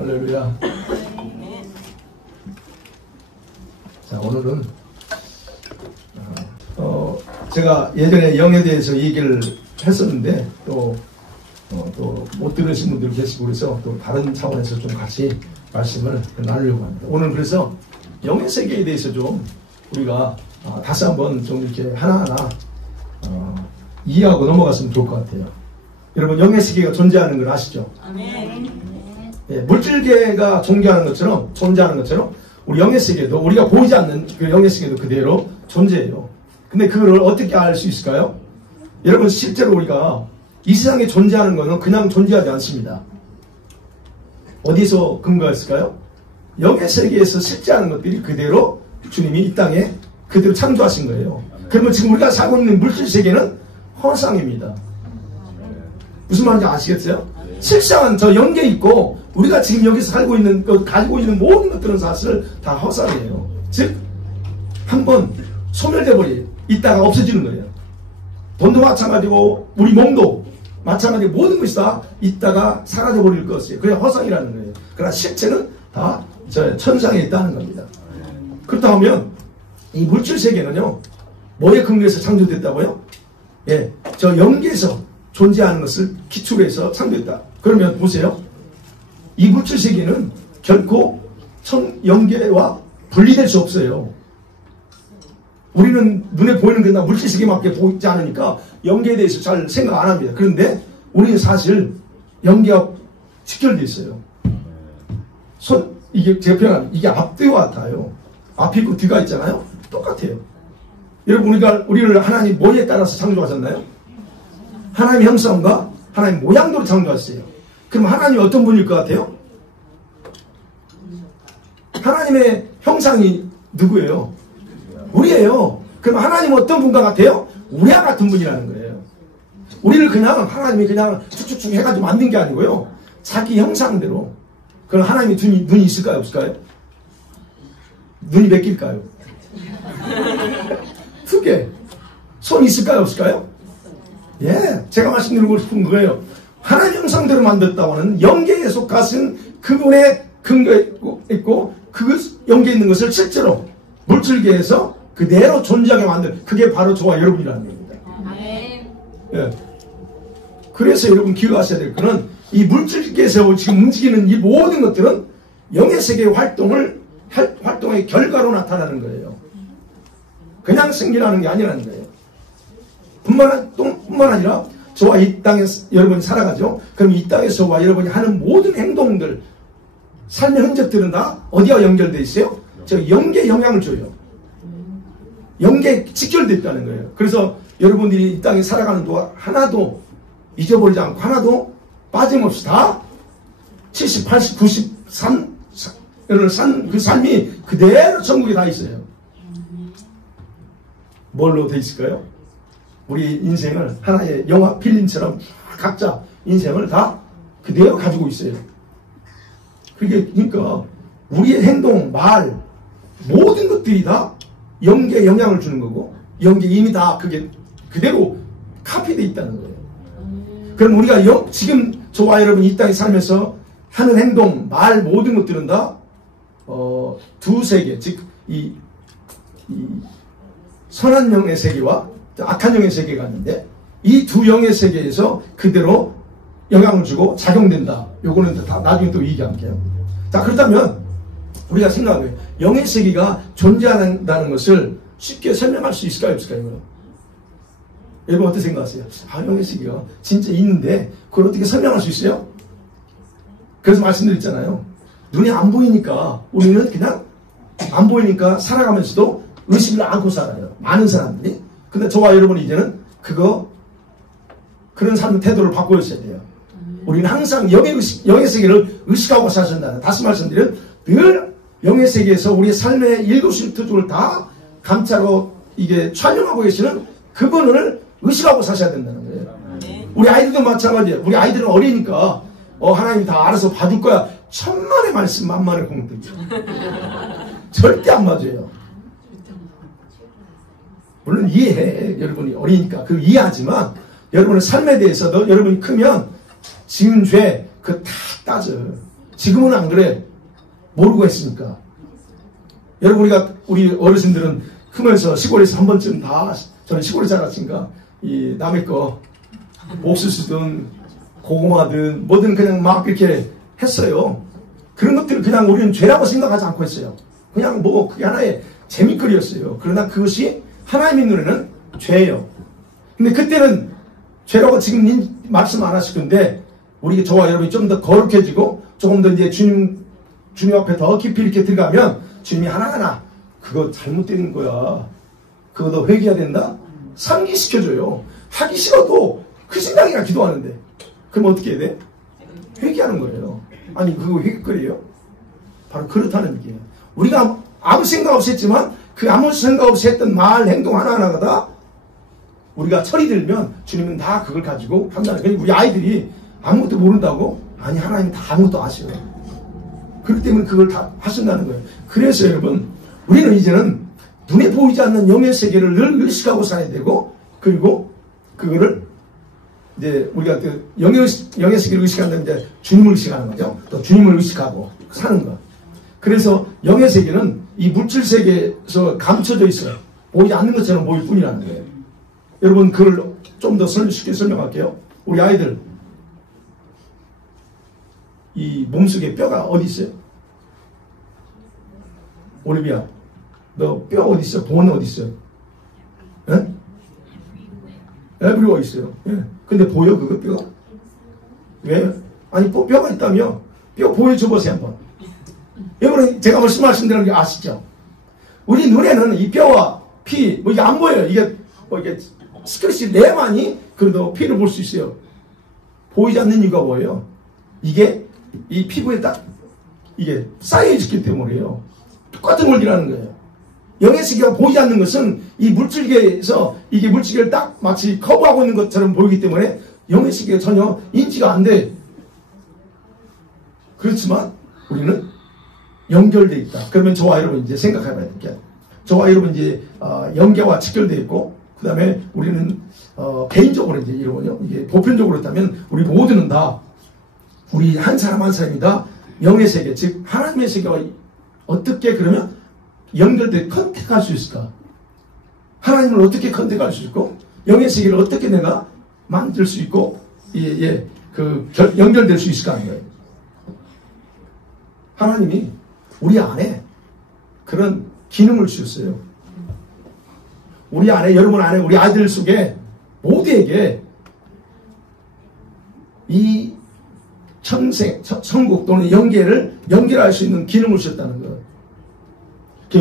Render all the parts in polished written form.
할렐루야. 자, 오늘은 제가 예전에 영에 대해서 얘기를 했었는데 또 못 들으신 분들 계시고 그래서 또 다른 차원에서 좀 같이 말씀을 나누려고 합니다. 오늘 그래서 영의 세계에 대해서 좀 우리가 다시 한번 좀 이렇게 하나하나 이해하고 넘어갔으면 좋을 것 같아요. 여러분, 영의 세계가 존재하는 걸 아시죠? 아멘. 예, 물질계가 존재하는 것처럼 우리 영의 세계도, 우리가 보이지 않는 그 영의 세계도 그대로 존재해요. 근데 그걸 어떻게 알 수 있을까요? 여러분, 실제로 우리가 이 세상에 존재하는 것은 그냥 존재하지 않습니다. 어디서 근거했을까요? 영의 세계에서 실제하는 것들이 그대로 주님이 이 땅에 그대로 창조하신 거예요. 그러면 지금 우리가 살고 있는 물질 세계는 허상입니다. 무슨 말인지 아시겠어요? 실상은 저 영계 있고 우리가 지금 여기서 살고 있는 것, 가지고 있는 모든 것들은 사실 다 허상이에요. 즉 한번 소멸돼 버리 있다가 없어지는 거예요. 돈도 마찬가지고 우리 몸도 마찬가지고 모든 것이 다 있다가 사라져 버릴 것이에요. 그게 허상이라는 거예요. 그러나 실체는 다 저 천상에 있다는 겁니다. 그렇다면 이 물질 세계는요, 뭐에 근거해서 창조됐다고요? 예, 저 영계에서 존재하는 것을 기초로 해서 창조했다. 그러면 보세요. 이 물질 세계는 결코 영계와 분리될 수 없어요. 우리는 눈에 보이는 그냥 물질 세계밖에 보이지 않으니까 영계에 대해서 잘 생각 안 합니다. 그런데 우리는 사실 영계와 직결되어 있어요. 이게 제가 표현하면 이게 앞뒤와 같아요. 앞이 있고 뒤가 있잖아요. 똑같아요. 여러분, 우리를 하나님 뭐에 따라서 창조하셨나요? 하나님의 형상과 하나님 모양대로 창조하셨어요. 그럼 하나님이 어떤 분일 것 같아요? 하나님의 형상이 누구예요? 우리예요. 그럼 하나님은 어떤 분과 같아요? 우리와 같은 분이라는 거예요. 우리를 그냥 하나님이 그냥 축축축 해가지고 만든 게 아니고요, 자기 형상대로. 그럼 하나님이 눈이 있을까요? 없을까요? 눈이 몇 개일까요? 2개. 손이 있을까요? 없을까요? 예, 제가 말씀드리고 싶은 거예요. 하나님 형상대로 만들었다고 하는 영계에 속하신 그분의 근거에 있고 그 영계에 있는 것을 실제로 물질계에서 그대로 존재하게 만든, 그게 바로 저와 여러분이라는 겁니다. 예. 그래서 여러분 기억하셔야 될 거는 이 물질계에서 지금 움직이는 이 모든 것들은 영의 세계의 활동의 결과로 나타나는 거예요. 그냥 생겨나는 게 아니라는 거예요. 뿐만 아니라 저와 이 땅에 여러분이 살아가죠. 그럼 이 땅에서 저와 여러분이 하는 모든 행동들, 삶의 흔적들은 다 어디와 연결되어 있어요? 저 영계에 영향을 줘요. 영계에 직결되어 있다는 거예요. 그래서 여러분들이 이 땅에 살아가는 동안 하나도 잊어버리지 않고 하나도 빠짐없이 다 70, 80, 93 그 삶이 그대로 천국에 다 있어요. 뭘로 돼 있을까요? 우리 인생을 하나의 영화 필름처럼 각자 인생을 다 그대로 가지고 있어요. 그러니까 우리의 행동, 말, 모든 것들이 다 영계에 영향을 주는 거고, 영계 이미 다 그게 그대로 카피되어 있다는 거예요. 그럼 우리가 지금 저와 여러분이 이 땅에 살면서 하는 행동, 말, 모든 것들은 다 두 세계, 즉 이 선한 영의 세계와 악한 영의 세계가 있는데, 이 두 영의 세계에서 그대로 영향을 주고 작용된다. 요거는 다 나중에 또 얘기할게요. 자, 그렇다면 우리가 생각해요. 영의 세계가 존재한다는 것을 쉽게 설명할 수 있을까요? 없을까요? 여러분 어떻게 생각하세요? 영의 세계가 진짜 있는데 그걸 어떻게 설명할 수 있어요? 그래서 말씀드렸잖아요. 눈이 안 보이니까 우리는 그냥 안 보이니까 살아가면서도 의식을 않고 살아요. 많은 사람들이. 근데 저와 여러분이 이제는 그런 삶의 태도를 바꿔야 돼요. 우리는 항상 영의 세계를 의식하고 사신다는, 다시 말씀드리면 늘 영의 세계에서 우리의 삶의 일거수일투족을 다 감싸고 이게 촬영하고 계시는 그분을 의식하고 사셔야 된다는 거예요. 우리 아이들도 마찬가지예요. 우리 아이들은 어리니까 하나님이 다 알아서 봐줄 거야. 천만의 말씀 만만의 공덕이죠. 절대 안 맞아요. 물론 이해해. 여러분이 어리니까 그 이해하지만 여러분의 삶에 대해서도 여러분이 크면 지은 죄 그거 다 따져요. 지금은 안 그래. 모르고 했으니까. 여러분, 우리 어르신들은 크면서 시골에서 한 번쯤 다, 저는 시골에 자랐으니까, 이 남의 거, 옥수수든, 고구마든, 뭐든 그냥 막 이렇게 했어요. 그런 것들을 그냥 우리는 죄라고 생각하지 않고 했어요. 그냥 뭐, 그게 하나의 재미거리였어요. 그러나 그것이 하나님의 눈에는 죄예요. 근데 그때는 죄라고 지금 말씀 안 하실 건데, 저와 여러분이 좀 더 거룩해지고, 조금 더 이제 주님 앞에 더 깊이 이렇게 들어가면, 주님이 하나하나, 그거 잘못된 거야. 그거 너 회개해야 된다? 상기시켜줘요. 하기 싫어도 그 생각이나 기도하는데. 그럼 어떻게 해야 돼? 회개하는 거예요. 아니, 그거 회개거리예요? 바로 그렇다는 얘기예요. 우리가 아무 생각 없이 했지만, 그 아무 생각 없이 했던 말, 행동 하나하나가 다 우리가 철이 들면 주님은 다 그걸 가지고 판단해요. 그러니까 우리 아이들이 아무것도 모른다고? 아니, 하나님은 다 아무것도 아셔요. 그렇기 때문에 그걸 다 하신다는 거예요. 그래서 여러분, 우리는 이제는 눈에 보이지 않는 영의 세계를 늘 의식하고 살아야 되고, 그리고 그거를 이제 우리가 그 영의 세계를 의식하는 이제 주님을 의식하는 거죠. 또 주님을 의식하고 사는 거. 그래서 영의 세계는 이 물질 세계에서 감춰져 있어요. 보이지 않는 것처럼 보일 뿐이라는 거예요. 여러분, 그걸 좀 더 쉽게 설명할게요. 우리 아이들, 이 몸속에 뼈가 어디 있어요? 올리비아, 너 뼈 어디 있어? 본 어디 있어요? 예? 에브리가 있어요. 예. 근데 보여, 그거 뼈가? 왜? 아니, 뼈가 있다며? 뼈 보여줘보세요, 한번. 여러분, 제가 말씀하신 게 아시죠? 우리 눈에는 이 뼈와 피, 뭐 이게 안 보여요. 이게, 이게 스크래치 내만이 그래도 피를 볼 수 있어요. 보이지 않는 이유가 뭐예요? 이게 이 피부에 딱 이게 쌓여있기 때문이에요. 똑같은 원리라는 거예요. 영의 세계가 보이지 않는 것은 이 물질계에서 이게 물질계를 딱 마치 커버하고 있는 것처럼 보이기 때문에 영의 세계가 전혀 인지가 안 돼. 그렇지만 우리는 연결되어 있다. 그러면 저와 여러분 이제 생각해봐야 될게요. 저와 여러분 이제 연계와 직결되어 있고, 그 다음에 우리는 개인적으로 이제 이러면요, 이게 보편적으로 했다면 우리 모두는 다 우리 한 사람 한 사람이 다 영의 세계, 즉 하나님의 세계와 어떻게 그러면 연결돼 컨택할 수 있을까? 하나님을 어떻게 컨택할 수 있고, 영의 세계를 어떻게 내가 만들 수 있고, 연결될 수 있을까 하는 거예요. 하나님이 우리 안에 그런 기능을 주셨어요. 우리 안에, 여러분 안에, 우리 아이들 속에 모두에게 이 천국 또는 연결할 수 있는 기능을 주셨다는 거예요.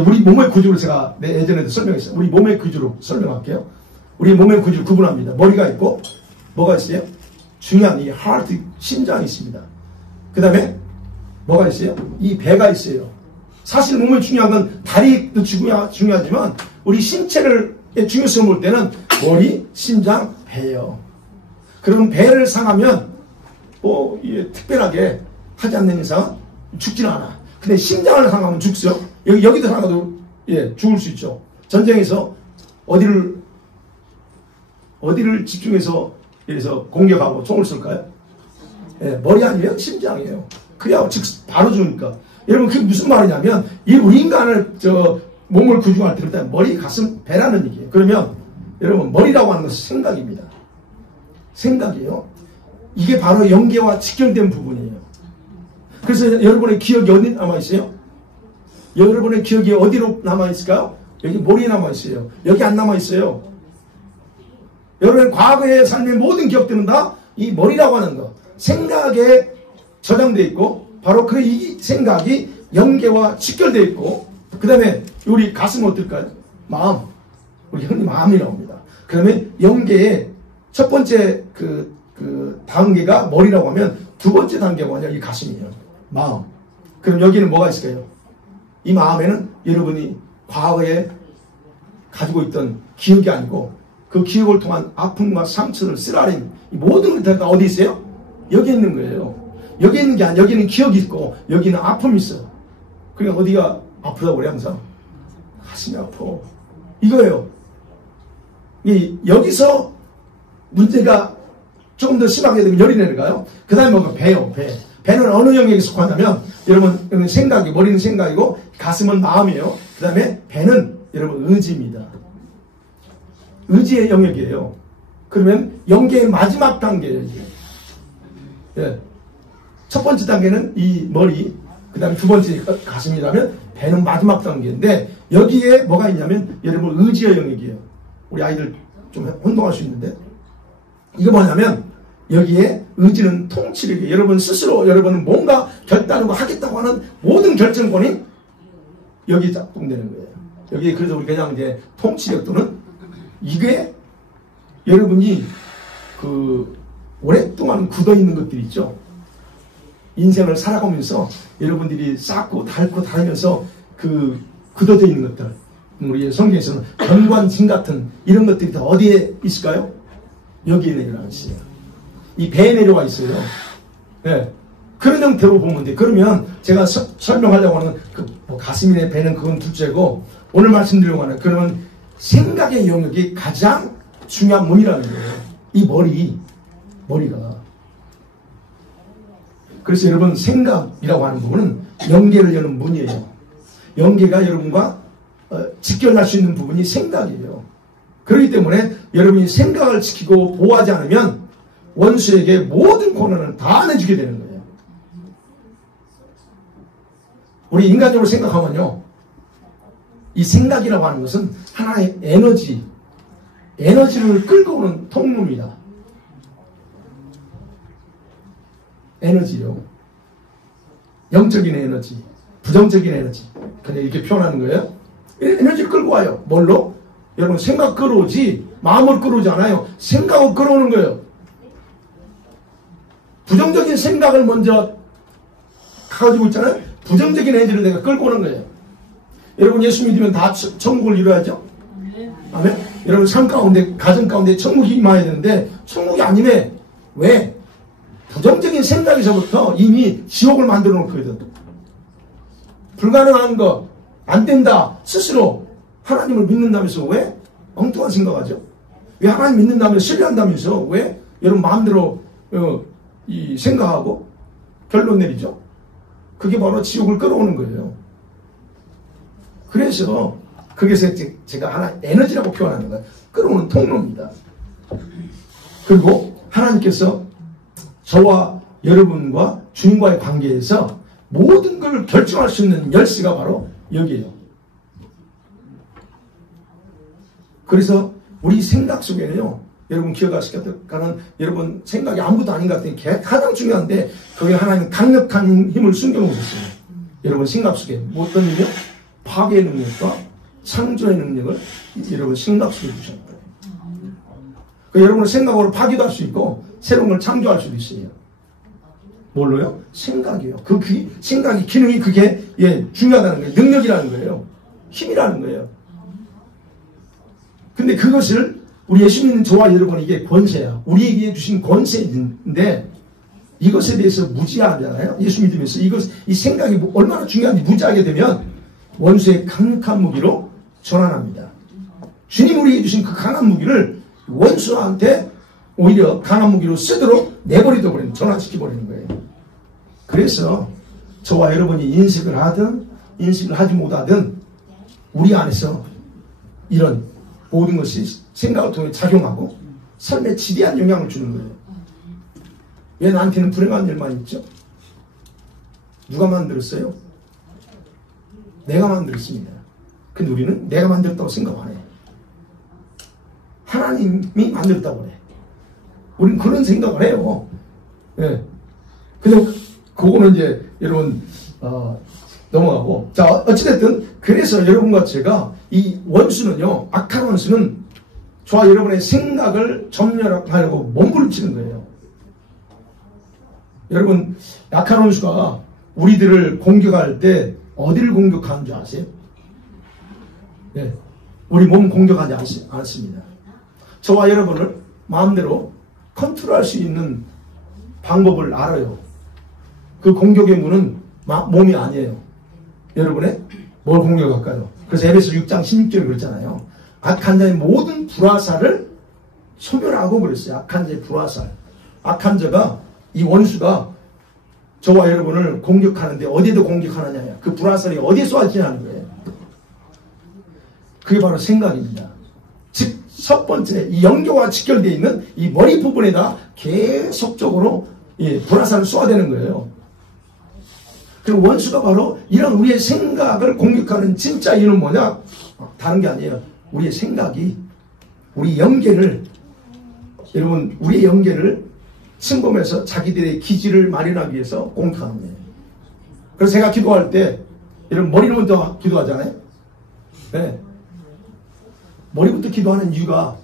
우리 몸의 구조를 제가 예전에도 설명했어요. 우리 몸의 구조로 설명할게요. 우리 몸의 구조를 구분합니다. 머리가 있고, 뭐가 있어요? 중요한 이 하트, 심장이 있습니다. 그 다음에 뭐가 있어요? 이 배가 있어요. 사실 몸에 중요한 건 다리도 중요하지만 우리 신체를 중요성을 볼 때는 머리, 심장, 배예요. 그럼 배를 상하면 특별하게 하지 않는 이상 죽지는 않아. 근데 심장을 상하면 죽죠. 여기도 상하도 죽을 수 있죠. 전쟁에서 어디를 집중해서 공격하고 총을 쏠까요? 머리 아니면 심장이에요. 그래야 바로 죽으니까. 여러분, 그게 무슨 말이냐면, 우리 인간을, 몸을 구중할 때, 일단 머리, 가슴, 배라는 얘기예요. 그러면, 여러분, 머리라고 하는 것은 생각입니다. 생각이에요. 이게 바로 연계와 직결된 부분이에요. 그래서 여러분의 기억이 어디 남아있어요? 여러분의 기억이 어디로 남아있을까요? 여기 머리에 남아있어요. 여기 안 남아있어요. 여러분의 과거의 삶의 모든 기억들은 다 이 머리라고 하는 거, 생각에 저장되어 있고, 바로 이 생각이 연계와 직결되어 있고, 그 다음에 우리 가슴은 어떨까요? 마음. 우리 흔히 마음이라고 합니다. 그러면 연계의 첫 번째 그 단계가 머리라고 하면 두 번째 단계가 뭐냐? 이 가슴이에요. 마음. 그럼 여기는 뭐가 있을까요? 이 마음에는 여러분이 과거에 가지고 있던 기억이 아니고 그 기억을 통한 아픔과 상처를 쓰라린 이 모든 것들 다 어디 있어요? 여기 있는 거예요. 여기 있는 게 아니라 여기는 기억이 있고 여기는 아픔이 있어요. 그러니까 어디가 아프다고 그래 항상? 가슴이 아파. 이거예요. 여기서 문제가 조금 더 심하게 되면 열이 내려가요. 그 다음에 뭐가 배요. 배. 배는 어느 영역에 속하냐면 여러분 생각이, 머리는 생각이고 가슴은 마음이에요. 그 다음에 배는 여러분 의지입니다. 의지의 영역이에요. 그러면 영계의 마지막 단계예요. 예. 첫 번째 단계는 이 머리, 그 다음에 두 번째 가슴이라면 배는 마지막 단계인데 여기에 뭐가 있냐면 여러분 의지의 영역이에요. 우리 아이들 좀 혼동할 수 있는데 이거 뭐냐면 여기에 의지는 통치력이에요. 여러분 스스로 여러분은 뭔가 결단하고 하겠다고 하는 모든 결정권이 여기에 작동되는 거예요. 여기에 그래서 우리 그냥 이제 통치력 또는 이게 여러분이 그 오랫동안 굳어있는 것들이 있죠. 인생을 살아가면서 여러분들이 쌓고 닳고 닳으면서 그 굳어져 있는 것들, 우리 성경에서는 견관진 같은 이런 것들이 다 어디에 있을까요? 여기에 내려가 있어요. 이 배에 내려가 있어요. 네. 그런 형태로 보면 돼. 그러면 제가 설명하려고 하는 뭐 가슴이나 배는 그건 둘째고 오늘 말씀드리려고 하는 그러면 생각의 영역이 가장 중요한 문이라는 거예요. 이 머리가. 그래서 여러분 생각이라고 하는 부분은 영계를 여는 문이에요. 영계가 여러분과 직결할 수 있는 부분이 생각이에요. 그렇기 때문에 여러분이 생각을 지키고 보호하지 않으면 원수에게 모든 권한을 다 내주게 되는 거예요. 우리 인간적으로 생각하면요. 이 생각이라고 하는 것은 하나의 에너지를 끌고 오는 통로입니다. 에너지요. 영적인 에너지, 부정적인 에너지. 그냥 이렇게 표현하는 거예요. 에너지를 끌고 와요. 뭘로? 여러분 생각 끌어오지 마음을 끌어오지 않아요. 생각을 끌어오는 거예요. 부정적인 생각을 먼저 가지고 있잖아요. 부정적인 에너지를 내가 끌고 오는 거예요. 여러분 예수 믿으면 다 천국을 이루어야죠. 아멘. 여러분 삶 가운데 가정 가운데 천국이 임해야 되는데 천국이 아니네. 왜? 부정적인 생각에서부터 이미 지옥을 만들어 놓거든. 불가능한 거, 안 된다, 스스로 하나님을 믿는다면서 왜? 엉뚱한 생각하죠. 왜 하나님 믿는다면서 신뢰한다면서 왜? 여러분 마음대로 이 생각하고 결론 내리죠. 그게 바로 지옥을 끌어오는 거예요. 그래서 그게서 제가 하나 에너지라고 표현하는 거예요. 끌어오는 통로입니다. 그리고 하나님께서 저와 여러분과 주님과의 관계에서 모든 걸 결정할 수 있는 열쇠가 바로 여기에요. 그래서 우리 생각 속에는요, 여러분 기억하시겠다는 여러분 생각이 아무것도 아닌 것 같은 게 가장 중요한데 거기에 하나님 강력한 힘을 숨겨놓으셨어요. 여러분 생각 속에 어떤 능력? 파괴의 능력과 창조의 능력을 여러분 생각 속에 주셨어요. 여러분은 생각으로 파괴도 할 수 있고 새로운 걸 창조할 수도 있어요. 뭘로요? 생각이요. 생각이 기능이 그게 중요하다는 거예요. 능력이라는 거예요. 힘이라는 거예요. 근데 그것을 우리 예수 믿는 저와 여러분 이게 권세야. 우리에게 주신 권세인데 이것에 대해서 무지하잖아요. 예수 믿으면서 이 생각이 얼마나 중요한지 무지하게 되면 원수의 강력한 무기로 전환합니다. 주님 우리에게 주신 그 강한 무기를 원수한테 오히려 강한 무기로 쓰도록 내버리버리는 전환시켜버리는 거예요. 그래서 저와 여러분이 인식을 하든 인식을 하지 못하든 우리 안에서 이런 모든 것이 생각을 통해 작용하고 삶에 지대한 영향을 주는 거예요. 왜 나한테는 불행한 일만 있죠? 누가 만들었어요? 내가 만들었습니다. 근데 우리는 내가 만들었다고 생각 안 해요. 하나님이 만들었다고 그래. 우리는 그런 생각을 해요. 예. 근데 그거는 이제 여러분 넘어가고 자 어찌됐든 그래서 여러분과 제가 이 원수는요 악한 원수는 저와 여러분의 생각을 점령하려고 몸부림치는 거예요. 여러분 악한 원수가 우리들을 공격할 때 어디를 공격하는 줄 아세요? 네. 우리 몸 공격하지 않습니다. 저와 여러분을 마음대로 컨트롤할 수 있는 방법을 알아요. 그 공격의 문은 몸이 아니에요. 여러분의 뭘 공격할까요? 그래서 에베소 6장 16절에 그랬잖아요. 악한 자의 모든 불화살을 소멸하고 그랬어요. 악한 자의 불화살. 악한 자가 이 원수가 저와 여러분을 공격하는데 어디에도 공격하느냐. 그 불화살이 어디에 쏘아지냐는 거예요. 그게 바로 생각입니다. 즉, 첫 번째, 이 영교와 직결되어 있는 이 머리 부분에다 계속적으로 불화살을 쏘아대는 거예요. 그리고 원수가 바로 이런 우리의 생각을 공격하는 진짜 이유는 뭐냐? 다른 게 아니에요. 우리의 생각이, 우리 영계를, 여러분, 우리의 영계를 침범해서 자기들의 기지를 마련하기 위해서 공격하는 거예요. 그래서 제가 기도할 때, 여러분, 머리를 먼저 기도하잖아요? 네. 머리부터 기도하는 이유가,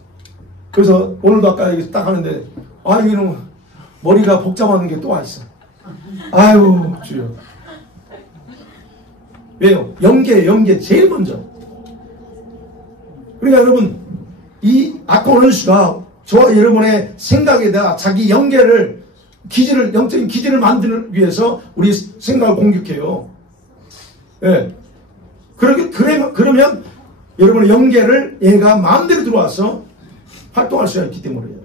그래서 오늘도 아까 여기 딱 하는데, 여기는 머리가 복잡한 게 또 와 있어. 아유, 주여. 왜요? 영계 제일 먼저. 그러니까 여러분, 이 악한 원수가 저와 여러분의 생각에다 자기 영계를, 영적인 기지를 만들기 위해서 우리 생각을 공격해요. 예. 그러면 여러분의 영계를 얘가 마음대로 들어와서 활동할 수가 있기 때문이에요.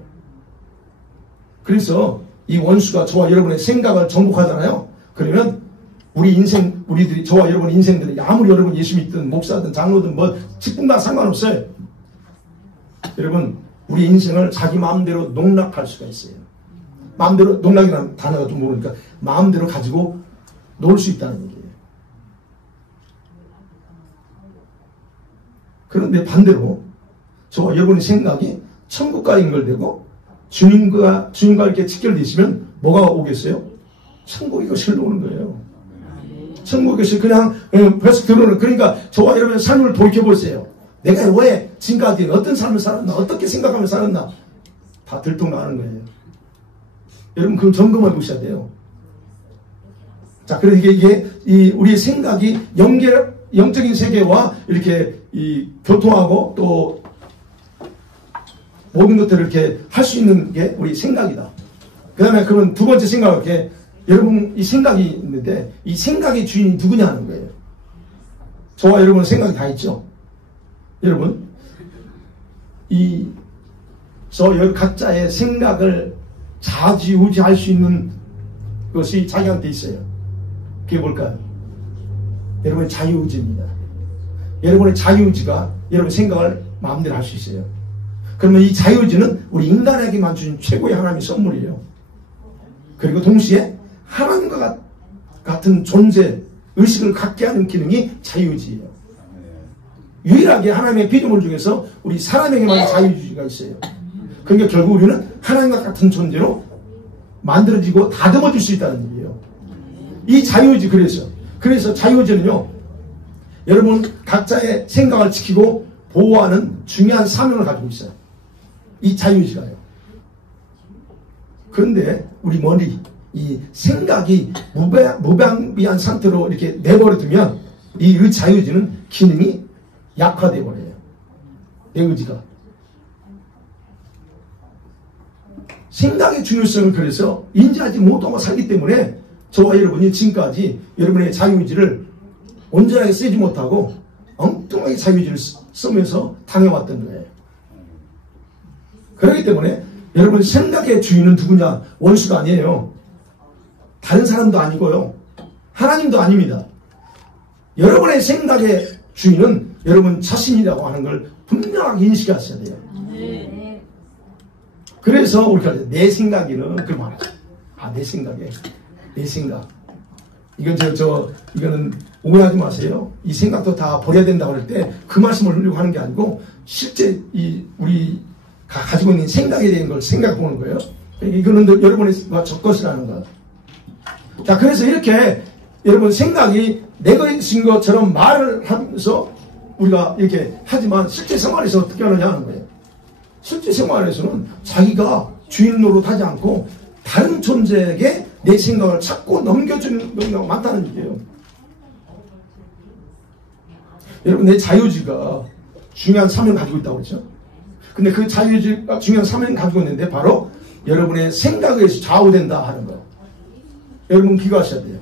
그래서 이 원수가 저와 여러분의 생각을 정복하잖아요. 그러면 우리들이, 저와 여러분의 인생들은 아무리 여러분 예수 믿든 목사든 장로든 뭐 직분과 상관없어요. 여러분, 우리 인생을 자기 마음대로 농락할 수가 있어요. 마음대로, 농락이라는 단어가 좀 모르니까 마음대로 가지고 놀 수 있다는 얘기예요. 그런데 반대로 저와 여러분의 생각이 천국과 연결되고 주님과 이렇게 직결되시면 뭐가 오겠어요? 천국이 거슬러 오는 거예요. 천국이 거슬러 그냥 벌써 들어오는. 그러니까 저와 여러분의 삶을 돌이켜보세요. 내가 왜 지금까지 어떤 삶을 살았나, 어떻게 생각하며 살았나, 다 들통나는 거예요. 여러분, 그걸 점검해 보셔야 돼요. 자, 그래서 이게 우리의 생각이 영적인 세계와 이렇게 교통하고 또 모든 것들을 이렇게 할 수 있는 게 우리 생각이다. 그 다음에 그러면 두 번째 생각은 이렇게, 여러분, 이 생각이 있는데 이 생각의 주인이 누구냐 하는 거예요. 저와 여러분은 생각이 다 있죠. 여러분, 저 각자의 생각을 좌지우지할 수 있는 것이 자기한테 있어요. 그게 뭘까요? 여러분의 자유의지입니다. 여러분의 자유의지가 여러분의 생각을 마음대로 할 수 있어요. 그러면 이 자유의지는 우리 인간에게만 주신 최고의 하나님의 선물이에요. 그리고 동시에 하나님과 같은 존재, 의식을 갖게 하는 기능이 자유의지예요. 유일하게 하나님의 피조물 중에서 우리 사람에게만 자유의지가 있어요. 그러니까 결국 우리는 하나님과 같은 존재로 만들어지고 다듬어질 수 있다는 얘기예요. 이 자유의지, 그래서 자유의지는요, 여러분 각자의 생각을 지키고 보호하는 중요한 사명을 가지고 있어요. 이 자유의지가요. 그런데 우리 머리, 이 생각이 무방비한 상태로 이렇게 내버려두면 이 자유의지는 기능이 약화되어 버려요. 내 의지가. 생각의 중요성을 그래서 인지하지 못하고 살기 때문에 저와 여러분이 지금까지 여러분의 자유의지를 온전하게 쓰지 못하고 엉뚱하게 자유의지를 쓰면서 당해왔던 거예요. 그렇기 때문에 여러분 생각의 주인은 누구냐? 원수가 아니에요. 다른 사람도 아니고요. 하나님도 아닙니다. 여러분의 생각의 주인은 여러분 자신이라고 하는 걸 분명하게 인식하셔야 돼요. 그래서 우리가 내 생각이는 그 말이죠. 내 생각. 이건 이거는 오해하지 마세요. 이 생각도 다 버려야 된다고 할 때 그 말씀을 하려고 하는 게 아니고 실제 우리 가지고 있는 생각에 대한 걸 생각해 보는 거예요. 이거는 여러분의 저 것이라는 거예요. 자, 그래서 이렇게 여러분 생각이 내 것인 것처럼 말을 하면서 우리가 이렇게 하지만 실제 생활에서 어떻게 하느냐 하는 거예요. 실제 생활에서는 자기가 주인 노릇하지 않고 다른 존재에게 내 생각을 자꾸 넘겨주는 경우가 많다는 얘기예요. 여러분, 내 자유지가 중요한 사명을 가지고 있다고 그랬죠. 근데 그 자유지가 중요한 사명을 가지고 있는데 바로 여러분의 생각에 의해서 좌우된다 하는 거예요. 여러분 기억하셔야 돼요.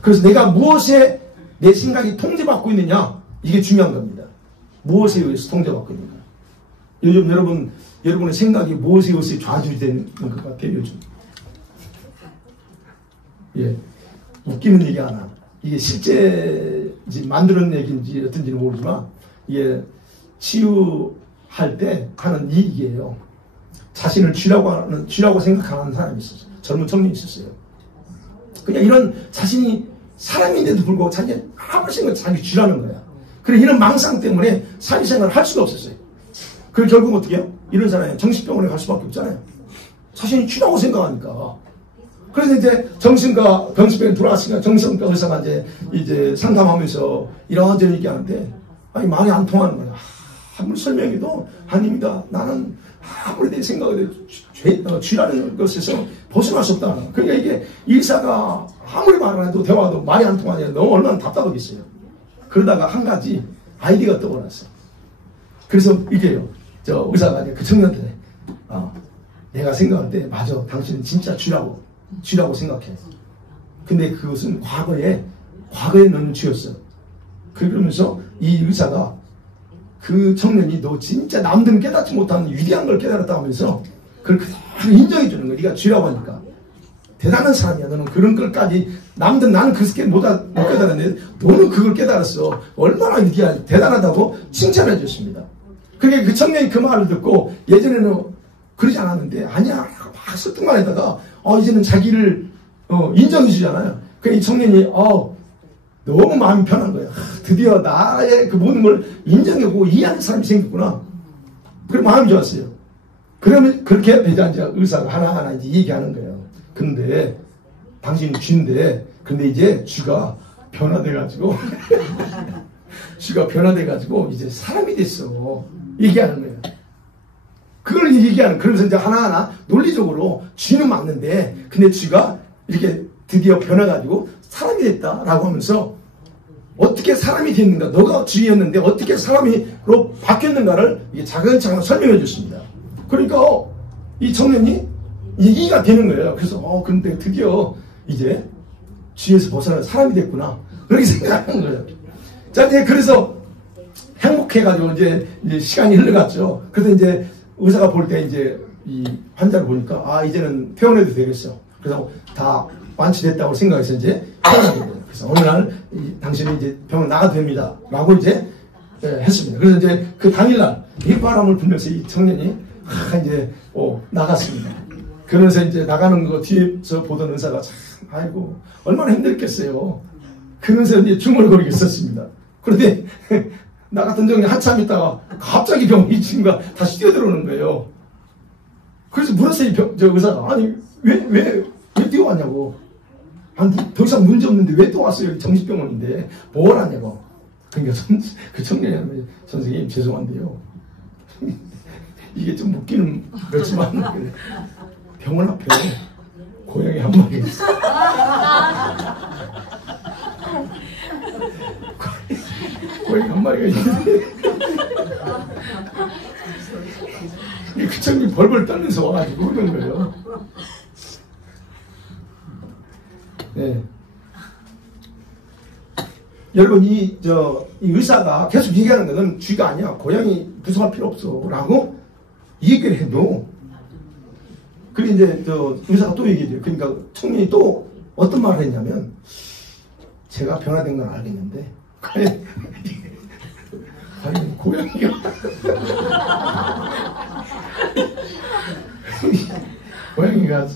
그래서 내가 무엇에 내 생각이 통제받고 있느냐, 이게 중요한 겁니다. 무엇에 의해서 통제받고 있는가. 요즘 여러분의 생각이 무엇에 의해서 좌지우지되는 것 같아요. 예, 웃기는 얘기 하나. 이게 실제인지 만드는 얘기인지 어떤지는 모르지만 이게 치유할 때 하는 이 얘기예요. 자신을 쥐라고 생각하는 사람이 있었어요. 젊은 청년이 있었어요. 그냥 이런 자신이 사람인데도 불구하고 자기 아무리 생각 자기 쥐라는 거야. 그래 이런 망상 때문에 사회생활을 할 수가 없었어요. 그래서 결국 어떻게 해요? 이런 사람이 정신병원에 갈 수밖에 없잖아요. 자신이 쥐라고 생각하니까. 그래서 이제 정신과 병원에 들어왔으니까 정신과 의사가 이제 상담하면서 이런저런 얘기하는데 아니 말이 안 통하는 거야. 아무리 설명해도 아닙니다. 나는 아무리 내 생각에 쥐라는 것에서 벗어날 수 없다. 그러니까 이게 의사가 아무리 말을 해도 대화도 말이 안 통하냐. 너무 얼마나 답답하겠어요. 그러다가 한 가지 아이디어가 떠올랐어. 그래서 이게요. 저 의사가 그 청년한테 내가 생각할 때 맞아. 당신은 진짜 쥐라고 생각해. 근데 그것은 과거에 너는 쥐였어. 그러면서 이 의사가 그 청년이 너 진짜 남들은 깨닫지 못하는 위대한 걸 깨달았다 하면서 그걸 그대로 인정해 주는 거야. 네가 쥐라고 하니까. 대단한 사람이야. 너는 그런 걸까지 남들은 나는 그렇게 못 깨달았는데 너는 그걸 깨달았어. 얼마나 위대하지. 대단하다고 칭찬해 줬습니다. 그러니까 그 청년이 그 말을 듣고 예전에는 그러지 않았는데 아니야. 막 설득만 하다가 이제는 자기를 인정해 주잖아요. 그러니까 이 청년이 너무 마음이 편한 거예요. 드디어 나의 그 모든 걸 인정하고 이해하는 사람이 생겼구나. 그래 마음이 좋았어요. 그러면 그렇게 되자 이제 의사가 하나하나 이제 얘기하는 거예요. 근데 당신이 쥐인데 근데 이제 쥐가 변화돼가지고 이제 사람이 됐어. 얘기하는 거예요. 그걸 얘기하는. 그러면서 이제 하나하나 논리적으로 쥐는 맞는데 근데 쥐가 이렇게 드디어 변해가지고 사람이 됐다라고 하면서 어떻게 사람이 됐는가, 너가 쥐였는데 어떻게 사람으로 바뀌었는가를 차근차근 설명해 줬습니다. 그러니까 이 청년이 이해가 되는 거예요. 그래서 근데 드디어 이제 쥐에서 벗어나 사람이 됐구나 그렇게 생각하는 거예요. 자 이제 그래서 행복해가지고 이제 시간이 흘러갔죠. 그래서 이제 의사가 볼 때 이제 이 환자를 보니까 이제는 퇴원해도 되겠어. 그래서 다 완치됐다고 생각해서 이제 퇴원하게 돼요. 그래서 어느 날 당신이 이제 병원 나가도 됩니다. 라고 이제 했습니다. 그래서 이제 그 당일날 휘바람을 불면서 이 청년이 이제 나갔습니다. 그러면서 이제 나가는 거 뒤에서 보던 의사가 참 아이고 얼마나 힘들겠어요. 그러면서 이제 중얼거리고 있었습니다. 그런데 나 같은 경우에 한참 있다가 갑자기 이 친구가 다시 뛰어들어오는 거예요. 그래서 물었어요. 저 의사가 아니 왜 뛰어왔냐고. 아니 더 이상 문제 없는데 왜 또 왔어요? 여기 정신병원인데 뭘 하냐고. 그러니까 그 청년이 선생님 죄송한데요. 이게 좀 웃기는 그렇지만 병원 앞에 고양이 한 마리 있어. 고양이 한 마리가 있는데 그 청년이 벌벌 떨면서 와가지고 그런 거예요. 네. 여러분 이 의사가 계속 얘기하는 것은 쥐가 아니야. 고양이 부정할 필요 없어. 라고 얘기를 해도 그리고 이제 의사가 또 얘기해줘요. 그러니까 청년이 또 어떤 말을 했냐면 제가 변화된 건 알겠는데 과연 고양이가 고양이가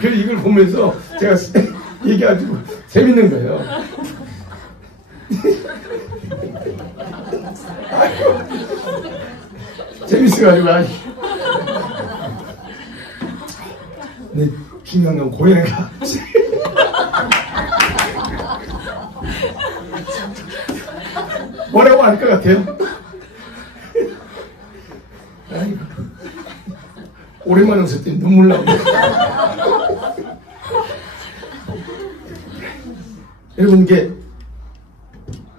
그래서 이걸 보면서 제가 얘기해가지고 재밌는 거예요. 재밌어가지고 근데 중요한 건 고양이가 뭐라고 할 것 같아요? 아이고, 오랜만에 웃을 때 눈물 나오네. 여러분 이게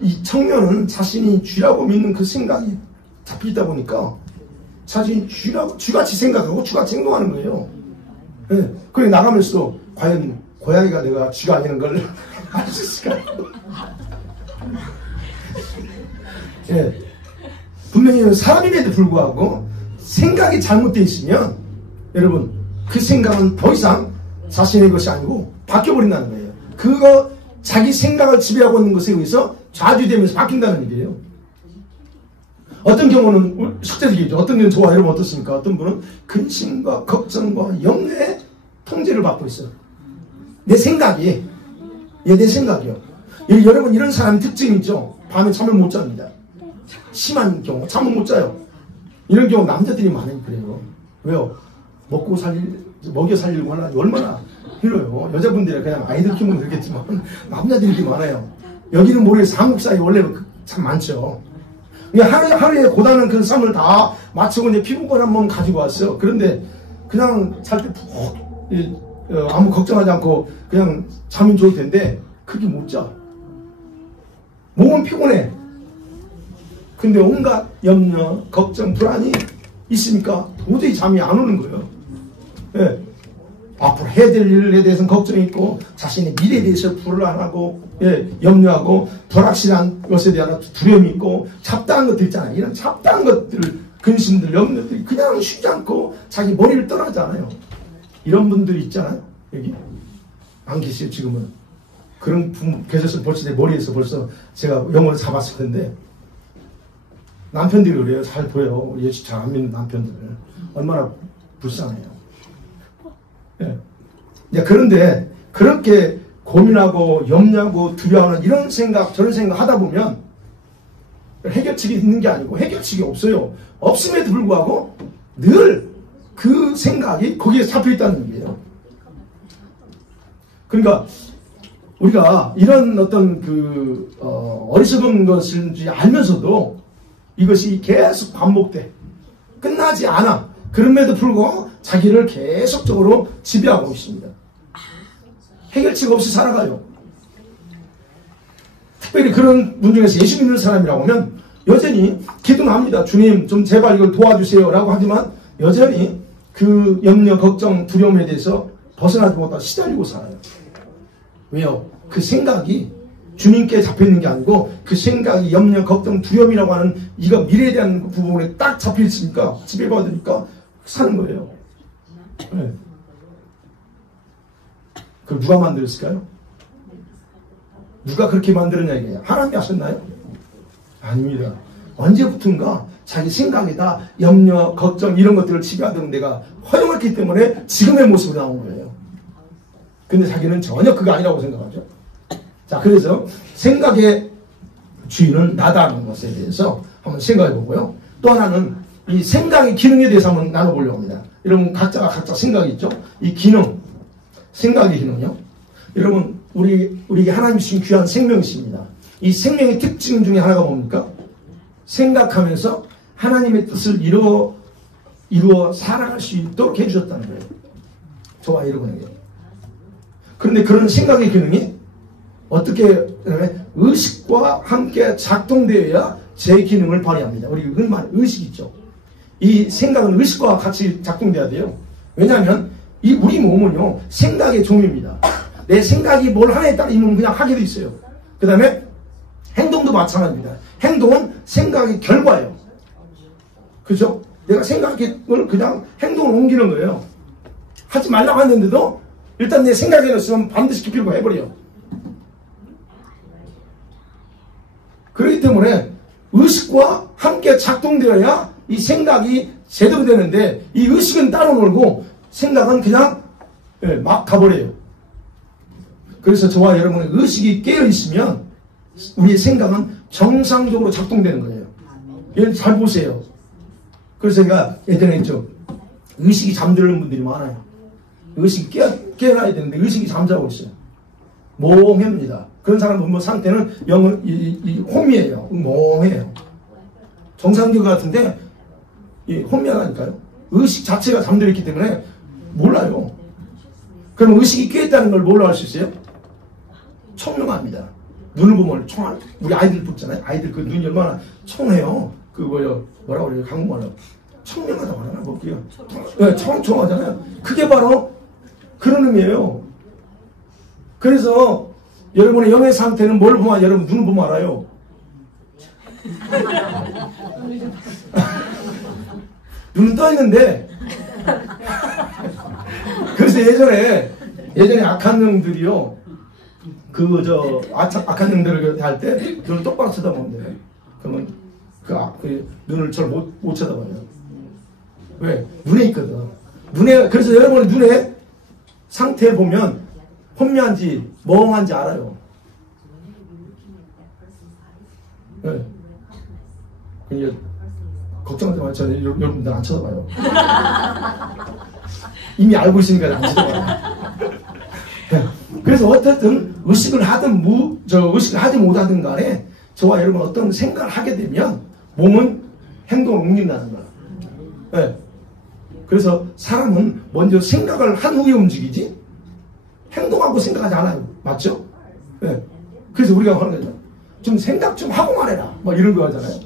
이 청년은 자신이 쥐라고 믿는 그 생각이 잡히다 보니까 자신이 쥐같이 생각하고 쥐같이 행동하는 거예요. 네. 그래 나가면서 과연 고양이가 내가 쥐가 아니는 걸 알 수 있을까? 네. 분명히 사람임에도 불구하고 생각이 잘못되어 있으면 여러분, 그 생각은 더 이상 자신의 것이 아니고 바뀌어버린다는 거예요. 그거 자기 생각을 지배하고 있는 것에 의해서 좌지되면서 바뀐다는 얘기예요. 어떤 경우는 실제적이죠. 어떤 경우는 좋아요. 여러분 어떻습니까? 어떤 분은 근심과 걱정과 염려의 통제를 받고 있어요. 내 생각이, 내 생각이요. 여러분 이런 사람의 특징이 있죠. 밤에 잠을 못 잡니다. 심한 경우 잠을 못 자요. 이런 경우 남자들이 많이 그래요. 왜요? 먹여 살리고 하나 얼마나 힘들어요. 여자분들이 그냥 아이들 키우면 그렇겠지만 남자들이 이렇게 많아요. 여기는 모르겠어요. 한국 사회 원래 참 많죠. 하루에 고단한 그 삶을 다 마치고 이제 피부권 한번 가지고 왔어요. 그런데 그냥 잘 때 아무 걱정하지 않고 그냥 잠이 좋을 텐데 그게 못 자. 몸은 피곤해. 근데 온갖 염려, 걱정, 불안이 있으니까 도저히 잠이 안 오는 거예요. 예. 앞으로 해야 될 일에 대해서는 걱정이 있고 자신의 미래에 대해서 불안하고 염려하고 불확실한 것에 대한 두려움이 있고 잡다한 것들 있잖아요. 이런 잡다한 것들, 근심들, 염려들이 그냥 쉬지 않고 자기 머리를 떠나잖아요. 이런 분들이 있잖아요. 여기 안 계세요 지금은. 그런 분 계셨으면 벌써 내 머리에서 벌써 제가 영혼을 잡았을 텐데 남편들이 그래요. 잘 보여요. 예수 잘 안 믿는 남편들을. 얼마나 불쌍해요. 예. 그런데 그렇게 고민하고 염려하고 두려워하는 이런 생각 저런 생각 하다 보면 해결책이 있는 게 아니고 해결책이 없어요. 없음에도 불구하고 늘 그 생각이 거기에 잡혀있다는 얘기예요. 그러니까 우리가 이런 어떤 어리석은 것인지 알면서도 이것이 계속 반복돼. 끝나지 않아. 그럼에도 불구하고 자기를 계속적으로 지배하고 있습니다. 해결책 없이 살아가요. 특별히 그런 분 중에서 예수 믿는 사람이라고 하면 여전히 기도는 합니다. 주님 좀 제발 이걸 도와주세요 라고 하지만 여전히 그 염려, 걱정, 두려움에 대해서 벗어나지 못하고 시달리고 살아요. 왜요? 그 생각이 주님께 잡혀있는 게 아니고 그 생각이 염려, 걱정, 두려움이라고 하는 이거 미래에 대한 부분에 딱 잡혀있으니까 지배받으니까 사는 거예요. 네. 그럼 누가 만들었을까요? 누가 그렇게 만들었냐 이거예요. 하나님이 하셨나요? 아닙니다. 언제부턴가 자기 생각에다 염려, 걱정 이런 것들을 지배하던 내가 허용했기 때문에 지금의 모습으로 나온 거예요. 근데 자기는 전혀 그거 아니라고 생각하죠. 자, 그래서 생각의 주인은 나다는 것에 대해서 한번 생각해 보고요. 또 하나는 이 생각의 기능에 대해서 한번 나눠보려고 합니다. 여러분 각자가 각자 생각이 있죠? 이 기능, 생각의 기능요. 여러분 우리에게 하나님 주신 귀한 생명이십니다. 이 생명의 특징 중에 하나가 뭡니까? 생각하면서 하나님의 뜻을 이루어 살아갈 수 있도록 해주셨다는 거예요. 저와 여러분에게. 그런데 그런 생각의 기능이 어떻게 의식과 함께 작동되어야 제 기능을 발휘합니다. 우리 흔히 말하는 의식 있죠. 이 생각은 의식과 같이 작동돼야 돼요. 왜냐하면 우리 몸은요 생각의 종입니다. 내 생각이 뭘 하냐에 따라 이 몸은 그냥 하게 돼 있어요. 그 다음에 행동도 마찬가지입니다. 행동은 생각의 결과예요. 그죠? 내가 생각을 그냥 행동을 옮기는 거예요. 하지 말라고 했는데도 일단 내 생각에 넣었으면 반드시 기필고 해버려요. 그렇기 때문에 의식과 함께 작동되어야 이 생각이 제대로 되는데 이 의식은 따로 놀고 생각은 그냥 막 가버려요. 그래서 저와 여러분의 의식이 깨어있으면 우리의 생각은 정상적으로 작동되는 거예요. 얘를 잘 보세요. 그래서 제가 예전에 했죠. 의식이 잠드는 분들이 많아요. 의식이 깨어나야 되는데 의식이 잠자고 있어요. 몽합니다. 그런 사람 상태는 혼미해요. 몽해요. 정상적 같은데 혼미하다니까요. 의식 자체가 잠들어 있기 때문에 몰라요. 그럼 의식이 깨있다는 걸 뭘로 알 수 있어요? 청명합니다. 눈을 보면 우리 아이들 보잖아요. 아이들 그 눈이 얼마나 청해요. 뭐라고 그래요? 한국말로 청명하다고 하나 볼게요. 네, 청하잖아요. 그게 바로 그런 의미예요. 그래서 여러분의 영의 상태는 뭘 보면 여러분 눈을 보면 알아요. 눈은 떠 있는데 그래서 예전에 악한 영들이요, 악한 영들을 할 때 눈을 똑바로 쳐다보면 돼요. 그러면 그 눈을 잘 못 쳐다봐요. 왜? 눈에 있거든. 그래서 여러분의 눈에 상태 보면 혼미한지 멍한지 알아요. 네. 그냥 걱정하지 마세요. 저는 여러분들 안 쳐다봐요. 이미 알고 있으니까 안 쳐다봐요. 그래서 어떻든 의식을 하든 의식을 하지 못하든 간에 저와 여러분 어떤 생각을 하게 되면 몸은 행동을 옮긴다는 거야. 네. 그래서 사람은 먼저 생각을 한 후에 움직이지 행동하고 생각하지 않아요. 맞죠? 네. 그래서 우리가 하는 거죠. 좀 생각 좀 하고 말해라. 막 이런 거 하잖아요.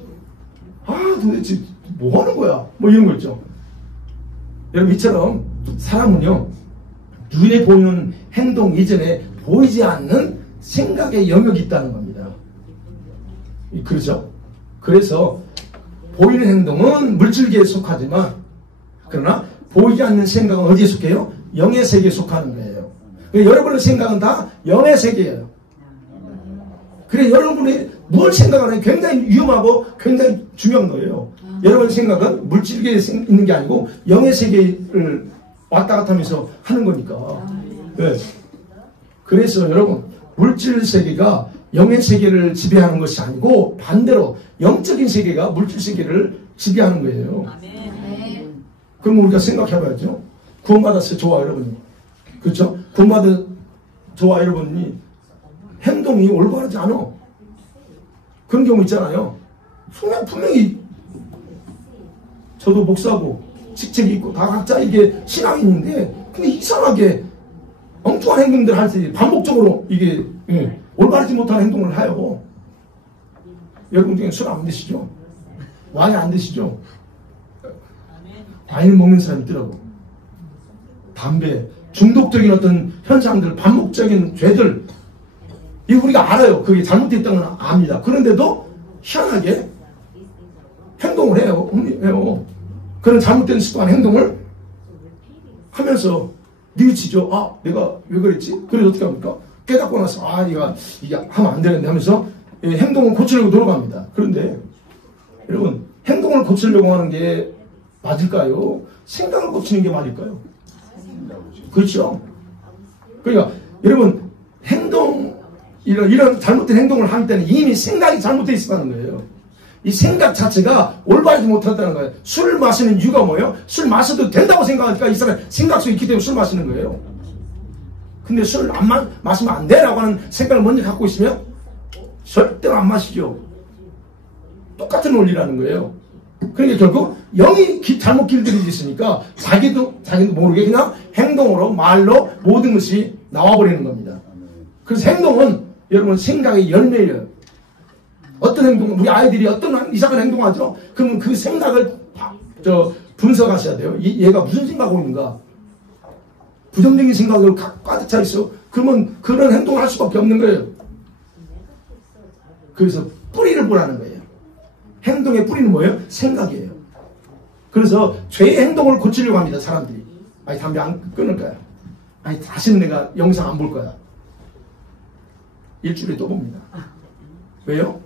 도대체 뭐 하는 거야? 뭐 이런 거 있죠. 여러분 이처럼 사람은요, 눈에 보이는 행동 이전에 보이지 않는 생각의 영역이 있다는 겁니다. 그렇죠? 그래서 보이는 행동은 물질계에 속하지만 그러나 보이지 않는 생각은 어디에 속해요? 영의 세계에 속하는 거예요. 여러분의 생각은 다 영의 세계예요. 그래 여러분이 뭘 생각하는 게 굉장히 위험하고 굉장히 중요한 거예요. 여러분의 생각은 물질계에 있는 게 아니고 영의 세계를 왔다 갔다 하면서 하는 거니까. 네. 그래서 여러분 물질 세계가 영의 세계를 지배하는 것이 아니고 반대로 영적인 세계가 물질 세계를 지배하는 거예요. 그럼 우리가 생각해봐야죠. 구원받았어요, 저와 여러분이. 그렇죠? 구원받은 저와 여러분이 행동이 올바르지 않아. 그런 경우 있잖아요. 분명히 저도 목사고 직책이 있고 다 각자 이게 신앙이 있는데 근데 이상하게 엉뚱한 행동들 할 때 반복적으로 이게 올바르지 못한 행동을 해요. 여러분 중에 술 안 드시죠? 와인 안 드시죠? 와인을 먹는 사람이 있더라고. 담배, 중독적인 어떤 현상들, 반복적인 죄들, 이거 우리가 알아요. 그게 잘못됐다는 건 압니다. 그런데도 희한하게 행동을 해요. 그런 잘못된 습관 행동을 하면서 뉘우치죠. 내가 왜 그랬지? 그래서 어떻게 합니까? 깨닫고 나서 이게 하면 안 되는데 하면서 행동을 고치려고 노력합니다. 그런데 여러분 행동을 고치려고 하는 게 맞을까요? 생각을 고치는 게 맞을까요? 그렇죠. 그러니까 여러분 이런 잘못된 행동을 할 때는 이미 생각이 잘못되어 있었다는 거예요. 이 생각 자체가 올바르지 못하다는 거예요. 술을 마시는 이유가 뭐예요? 술 마셔도 된다고 생각하니까 이 사람 생각 속에 있기 때문에 술 마시는 거예요. 근데 술 안 마시면 안 돼라고 하는 생각을 먼저 갖고 있으면 절대로 안 마시죠. 똑같은 원리라는 거예요. 그러니까 결국 영이 잘못 길들이고 있으니까 자기도 모르게 그냥 행동으로 말로 모든 것이 나와버리는 겁니다. 그래서 행동은 여러분 생각의 열매예요. 어떤 행동, 우리 아이들이 어떤 이상한 행동하죠? 그러면 그 생각을 분석하셔야 돼요. 얘가 무슨 생각하고 있는가? 부정적인 생각으로 가득 차 있어. 그러면 그런 행동을 할 수밖에 없는 거예요. 그래서 뿌리를 보라는 거예요. 행동의 뿌리는 뭐예요? 생각이에요. 그래서 죄의 행동을 고치려고 합니다, 사람들이. 담배 안 끊을 거야. 다시는 내가 영상 안 볼 거야. 일주일에 또 봅니다. 왜요?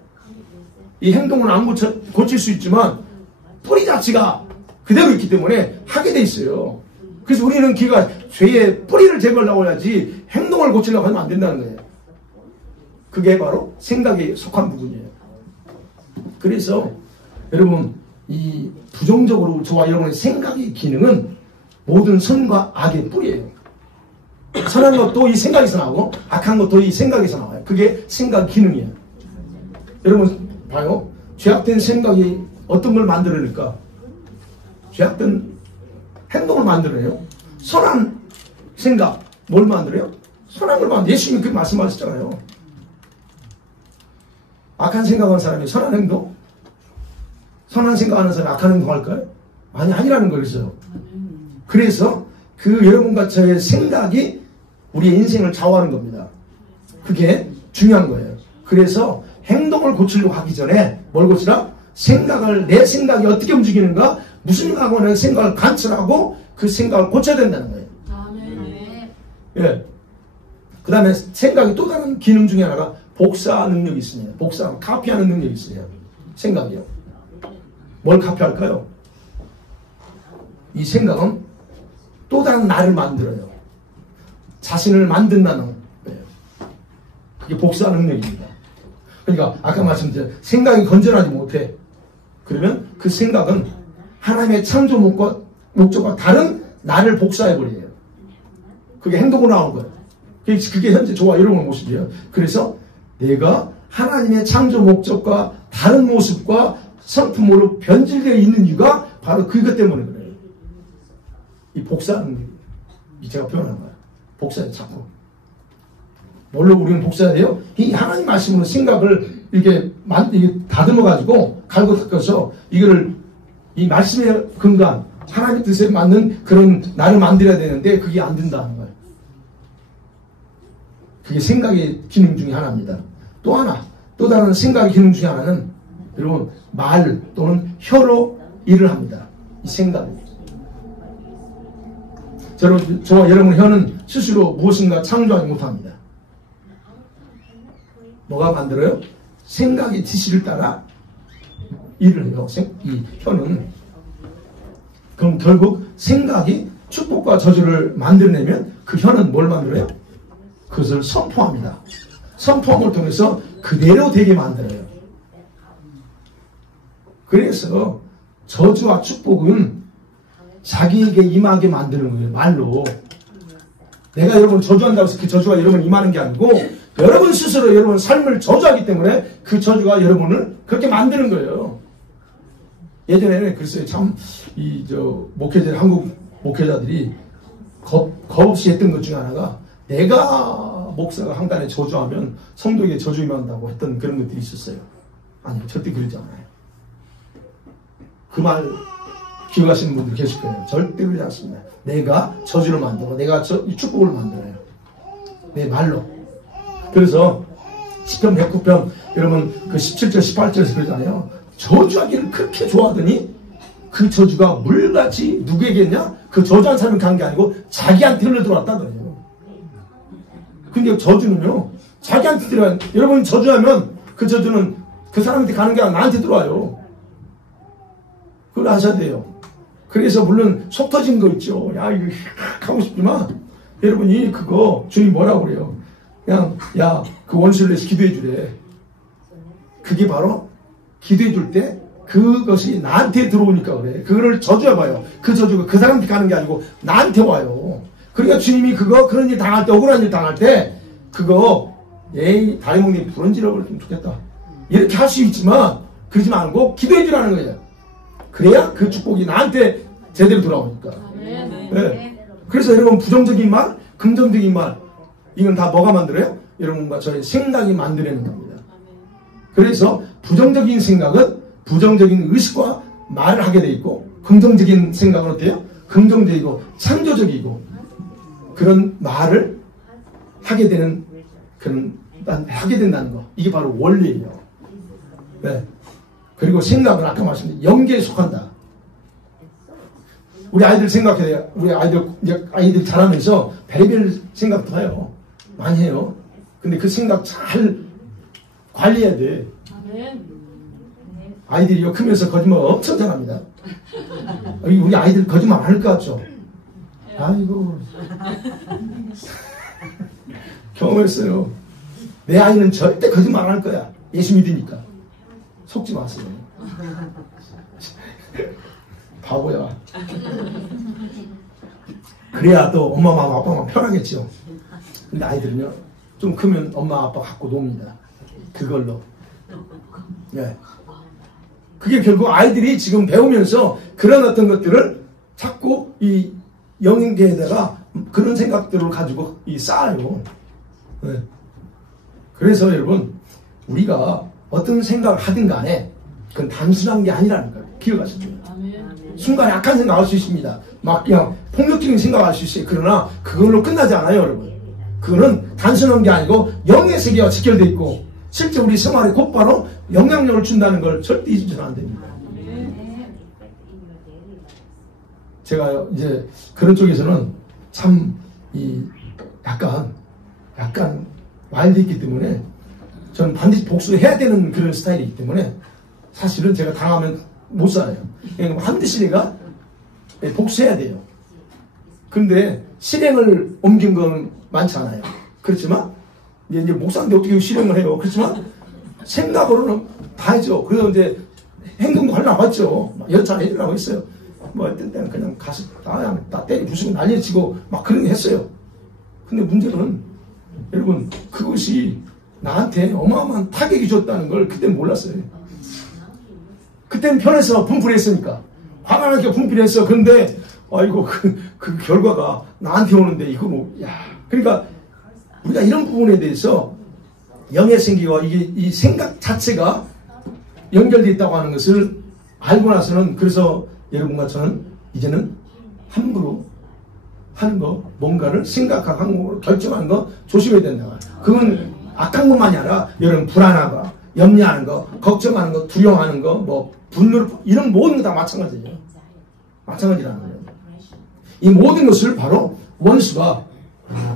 이 행동은 안 고칠 수 있지만 뿌리 자체가 그대로 있기 때문에 하게 돼 있어요. 그래서 우리는 죄의 뿌리를 제거하려고 해야지 행동을 고치려고 하면 안 된다는 거예요. 그게 바로 생각에 속한 부분이에요. 그래서 여러분 이 부정적으로 저와 여러분의 생각의 기능은 모든 선과 악의 뿌리예요. 선한 것도 이 생각에서 나오고 악한 것도 이 생각에서 나와요. 그게 생각 기능이에요. 여러분 봐요. 죄악된 생각이 어떤 걸 만들어낼까? 죄악된 행동을 만들어내요. 선한 생각 뭘 만들어요? 선한 걸 만들어요. 예수님이 그렇게 말씀하셨잖아요. 악한 생각하는 사람이 선한 행동? 선한 생각하는 사람이 악한 행동 할까요? 아니라는 거였어요. 그래서 여러분과 저의 생각이 우리의 인생을 좌우하는 겁니다. 그게 중요한 거예요. 그래서 행동을 고치려고 하기 전에 뭘 고치라? 내 생각이 어떻게 움직이는가? 무슨 생각하고 내 생각을 관찰하고 그 생각을 고쳐야 된다는 거예요. 예. 그 다음에 생각이 또 다른 기능 중에 하나가 복사 능력이 있습니다. 복사, 카피하는 능력이 있어요. 생각이요. 뭘 카피할까요? 이 생각은 또 다른 나를 만들어요. 자신을 만든다는 거예요. 그게 복사 능력입니다. 그러니까 아까 말씀드린 생각이 건전하지 못해. 그러면 그 생각은 하나님의 창조 목적과 다른 나를 복사해버려요. 그게 행동으로 나온 거예요. 그게 현재 저와 여러분의 모습이에요. 그래서 내가 하나님의 창조 목적과 다른 모습과 성품으로 변질되어 있는 이유가 바로 그것 때문에 그래요. 이 복사는 제가 표현한 거예요. 복사해 자꾸. 뭘로 우리는 복사해야 돼요? 이 하나님 말씀으로 생각을 이렇게 다듬어가지고 갈고 닦아서 이거를 이 말씀에 근거한 하나님의 뜻에 맞는 그런 나를 만들어야 되는데 그게 안 된다는 거예요. 그게 생각의 기능 중에 하나입니다. 또 하나, 또 다른 생각의 기능 중에 하나는 여러분 말 또는 혀로 일을 합니다. 이 생각이. 저와 여러분 혀는 스스로 무엇인가 창조하지 못합니다. 뭐가 만들어요? 생각의 지시를 따라 일을 해요. 이 혀는. 그럼 결국 생각이 축복과 저주를 만들어내면 그 혀는 뭘 만들어요? 그것을 선포합니다. 선포함을 통해서 그대로 되게 만들어요. 그래서 저주와 축복은 자기에게 임하게 만드는 거예요. 말로. 내가 여러분 저주한다고 해서 그 저주가 여러분 임하는 게 아니고 여러분 스스로 여러분 삶을 저주하기 때문에 그 저주가 여러분을 그렇게 만드는 거예요. 예전에는 글쎄요, 참, 한국 목회자들이 겁 없이 했던 것 중에 하나가 내가 목사가 한간에 저주하면 성도에게 저주 임한다고 했던 그런 것들이 있었어요. 아니요, 절대 그러지 않아요. 그 말 기억하시는 분들 계실 거예요. 절대 그러지 않습니다. 내가 저주를 만들고 내가 축복을 만들어요. 내 말로. 그래서 시편 109편 여러분 그 17절 18절에서 그러잖아요. 저주하기를 그렇게 좋아하더니 그 저주가 물같이 누구에게냐? 그 저주한 사람이 간 게 아니고 자기한테 흘러들어왔다 그래요. 근데 저주는요 자기한테 들어와요. 여러분이 저주하면 그 저주는 그 사람한테 가는 게 아니라 나한테 들어와요. 그걸 아셔야 돼요. 그래서 물론 속 터진 거 있죠. 야 이거 하고 싶지만 여러분이 그거 주님 뭐라고 그래요? 그냥 야 그 원수를 내서 기도해 주래. 그게 바로 기도해 줄 때 그것이 나한테 들어오니까 그래. 그거를 저주해봐요. 그 저주가 그 사람한테 가는 게 아니고 나한테 와요. 그러니까 주님이 그런 일 당할 때 억울한 일 당할 때 그거 에이 다리 목니 부러지러버렸으면 좋겠다. 이렇게 할 수 있지만 그러지 말고 기도해 주라는 거예요. 그래야 그 축복이 나한테 제대로 돌아오니까. 네. 그래서 여러분 부정적인 말, 긍정적인 말 이건 다 뭐가 만들어요? 여러분과 저의 생각이 만들어내는 겁니다. 그래서 부정적인 생각은 부정적인 의식과 말을 하게 돼 있고 긍정적인 생각은 어때요? 긍정적이고 창조적이고 그런 말을 하게 된다는 거. 이게 바로 원리예요. 네. 그리고 생각은 아까 말씀드린 영계에 속한다. 우리 아이들 생각해요. 우리 아이들 자라면서 별의별 생각도 해요. 많이 해요. 근데 그 생각 잘 관리해야 돼. 아이들이 크면서 거짓말 엄청 잘합니다. 우리 아이들 거짓말 안 할 것 같죠? 아이고. 경험했어요. 내 아이는 절대 거짓말 안 할 거야. 예수 믿으니까. 속지 마세요. 바보야. 그래야 또 엄마, 아빠만 편하겠죠. 근데 아이들은요, 좀 크면 엄마, 아빠 갖고 놉니다. 그걸로. 네. 그게 결국 아이들이 지금 배우면서 그런 어떤 것들을 자꾸 이 영인계에다가 그런 생각들을 가지고 쌓아요. 네. 그래서 여러분, 우리가 어떤 생각을 하든 간에 그건 단순한 게 아니라는 걸 기억하시죠. 순간에 악한 생각할 수 있습니다. 막 그냥 폭력적인 생각할 수 있어요. 그러나 그걸로 끝나지 않아요, 여러분. 그거는 단순한 게 아니고 영의 세계와 직결되어 있고 실제 우리 생활에 곧바로 영향력을 준다는 걸 절대 잊으셔서는 안 됩니다. 제가 이제 그런 쪽에서는 참 약간 와일드 있기 때문에 저는 반드시 복수해야 되는 그런 스타일이기 때문에 사실은 제가 당하면 못 살아요. 그러니까 반드시 내가 복수해야 돼요. 근데 실행을 옮긴 건 많지 않아요. 그렇지만 이제 목사인데 어떻게 실행을 해요. 그렇지만 생각으로는 다 하죠. 그래서 이제 행동도 하려고 했죠. 여차례 해주려고 했어요. 뭐 어떤 때는 그냥 가서 나 때리 부수고 난리치고 막 그런 거 했어요. 근데 문제는 여러분 그것이 나한테 어마어마한 타격이 줬다는 걸 그때는 몰랐어요. 그때는 편해서 분풀했으니까 화가 나니까 분풀했어. 근데 아이고 그 결과가 나한테 오는데 이거 뭐 그러니까 우리가 이런 부분에 대해서 영의 생기와 이 생각 자체가 연결되어 있다고 하는 것을 알고 나서는 그래서 여러분과 저는 이제는 함부로 하는 거 뭔가를 생각하고 결정하는 거 조심해야 된다. 그건 악한 것만이 아니라 여러분 불안한 거, 염려하는 거, 걱정하는 거, 두려워하는 거, 뭐 분노를 이런 모든 거 다 마찬가지예요. 마찬가지라는 거예요. 이 모든 것을 바로 원수가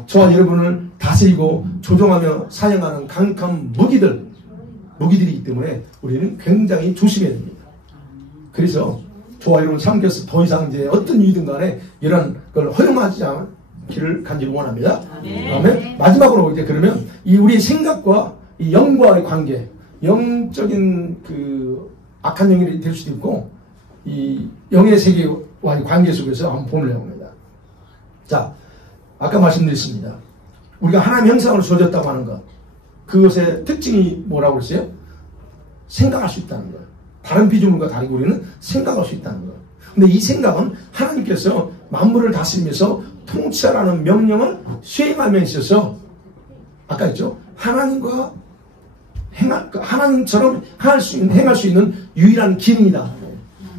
저와 여러분을 다스리고 조종하며 사용하는 강력한 무기들이기 때문에 우리는 굉장히 조심해야 됩니다. 그래서 저와 여러분 삶께서 더 이상 이제 어떤 이유든 간에 이런 걸 허용하지 않기를 간절히 원합니다. 그다음에 마지막으로 이제 그러면 이 우리 생각과 이 영과의 관계, 영적인 그 악한 영이 될 수도 있고 이 영의 세계와의 관계 속에서 한번 보려고 합니다. 자, 아까 말씀드렸습니다. 우리가 하나님의 형상으로 주어졌다고 하는 것, 그것의 특징이 뭐라고 했어요? 생각할 수 있다는 거예요. 다른 피조물과 다르게 우리는 생각할 수 있다는 거예요. 근데 이 생각은 하나님께서 만물을 다스리면서 통치하라는 명령을 수행하며 있어서 아까 했죠. 하나님처럼 행할 수 있는 유일한 기능이다.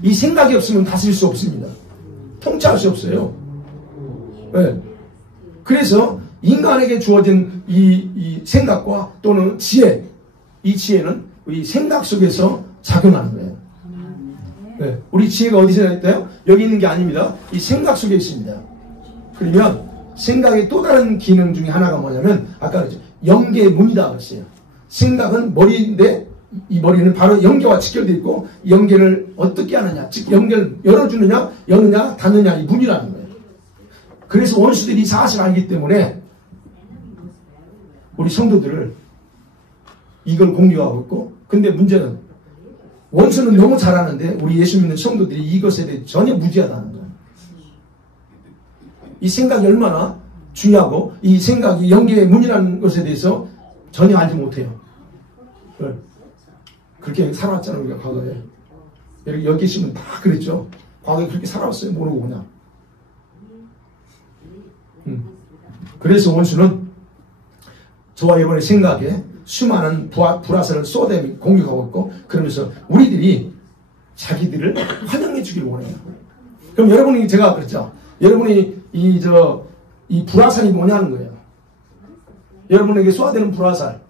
이 생각이 없으면 다스릴 수 없습니다. 통치할 수 없어요. 네. 그래서 인간에게 주어진 이 생각과 또는 지혜, 이 지혜는 이 생각 속에서 작용하는 거예요. 네. 우리 지혜가 어디서 있나요? 여기 있는 게 아닙니다. 이 생각 속에 있습니다. 그러면 생각의 또 다른 기능 중에 하나가 뭐냐면 아까 그랬죠. 영계의 문이다 그랬어요. 생각은 머리인데 이 머리는 바로 영계와 직결되어 있고 영계를 어떻게 하느냐, 즉 영계를 열어주느냐, 여느냐, 닫느냐 이 문이라는 거예요. 그래서 원수들이 이 사실을 알기 때문에 우리 성도들을 이걸 공격하고 있고, 근데 문제는 원수는 너무 잘하는데 우리 예수 믿는 성도들이 이것에 대해 전혀 무지하다는 거예요. 이 생각이 얼마나 중요하고 이 생각이 영계의 문이라는 것에 대해서 전혀 알지 못해요. 그렇게 살아왔잖아요. 우리가 과거에. 여기 계시면 다 그랬죠. 과거에 그렇게 살아왔어요. 모르고 그냥. 그래서 원수는 저와 여러분의 생각에 수많은 불화살을 쏟아내며 공격하고 있고, 그러면서 우리들이 자기들을 환영해 주기를 원해요. 그럼 여러분이, 제가 그랬죠. 여러분이 이 불화살이 뭐냐는 거예요. 여러분에게 쏘아대는 불화살.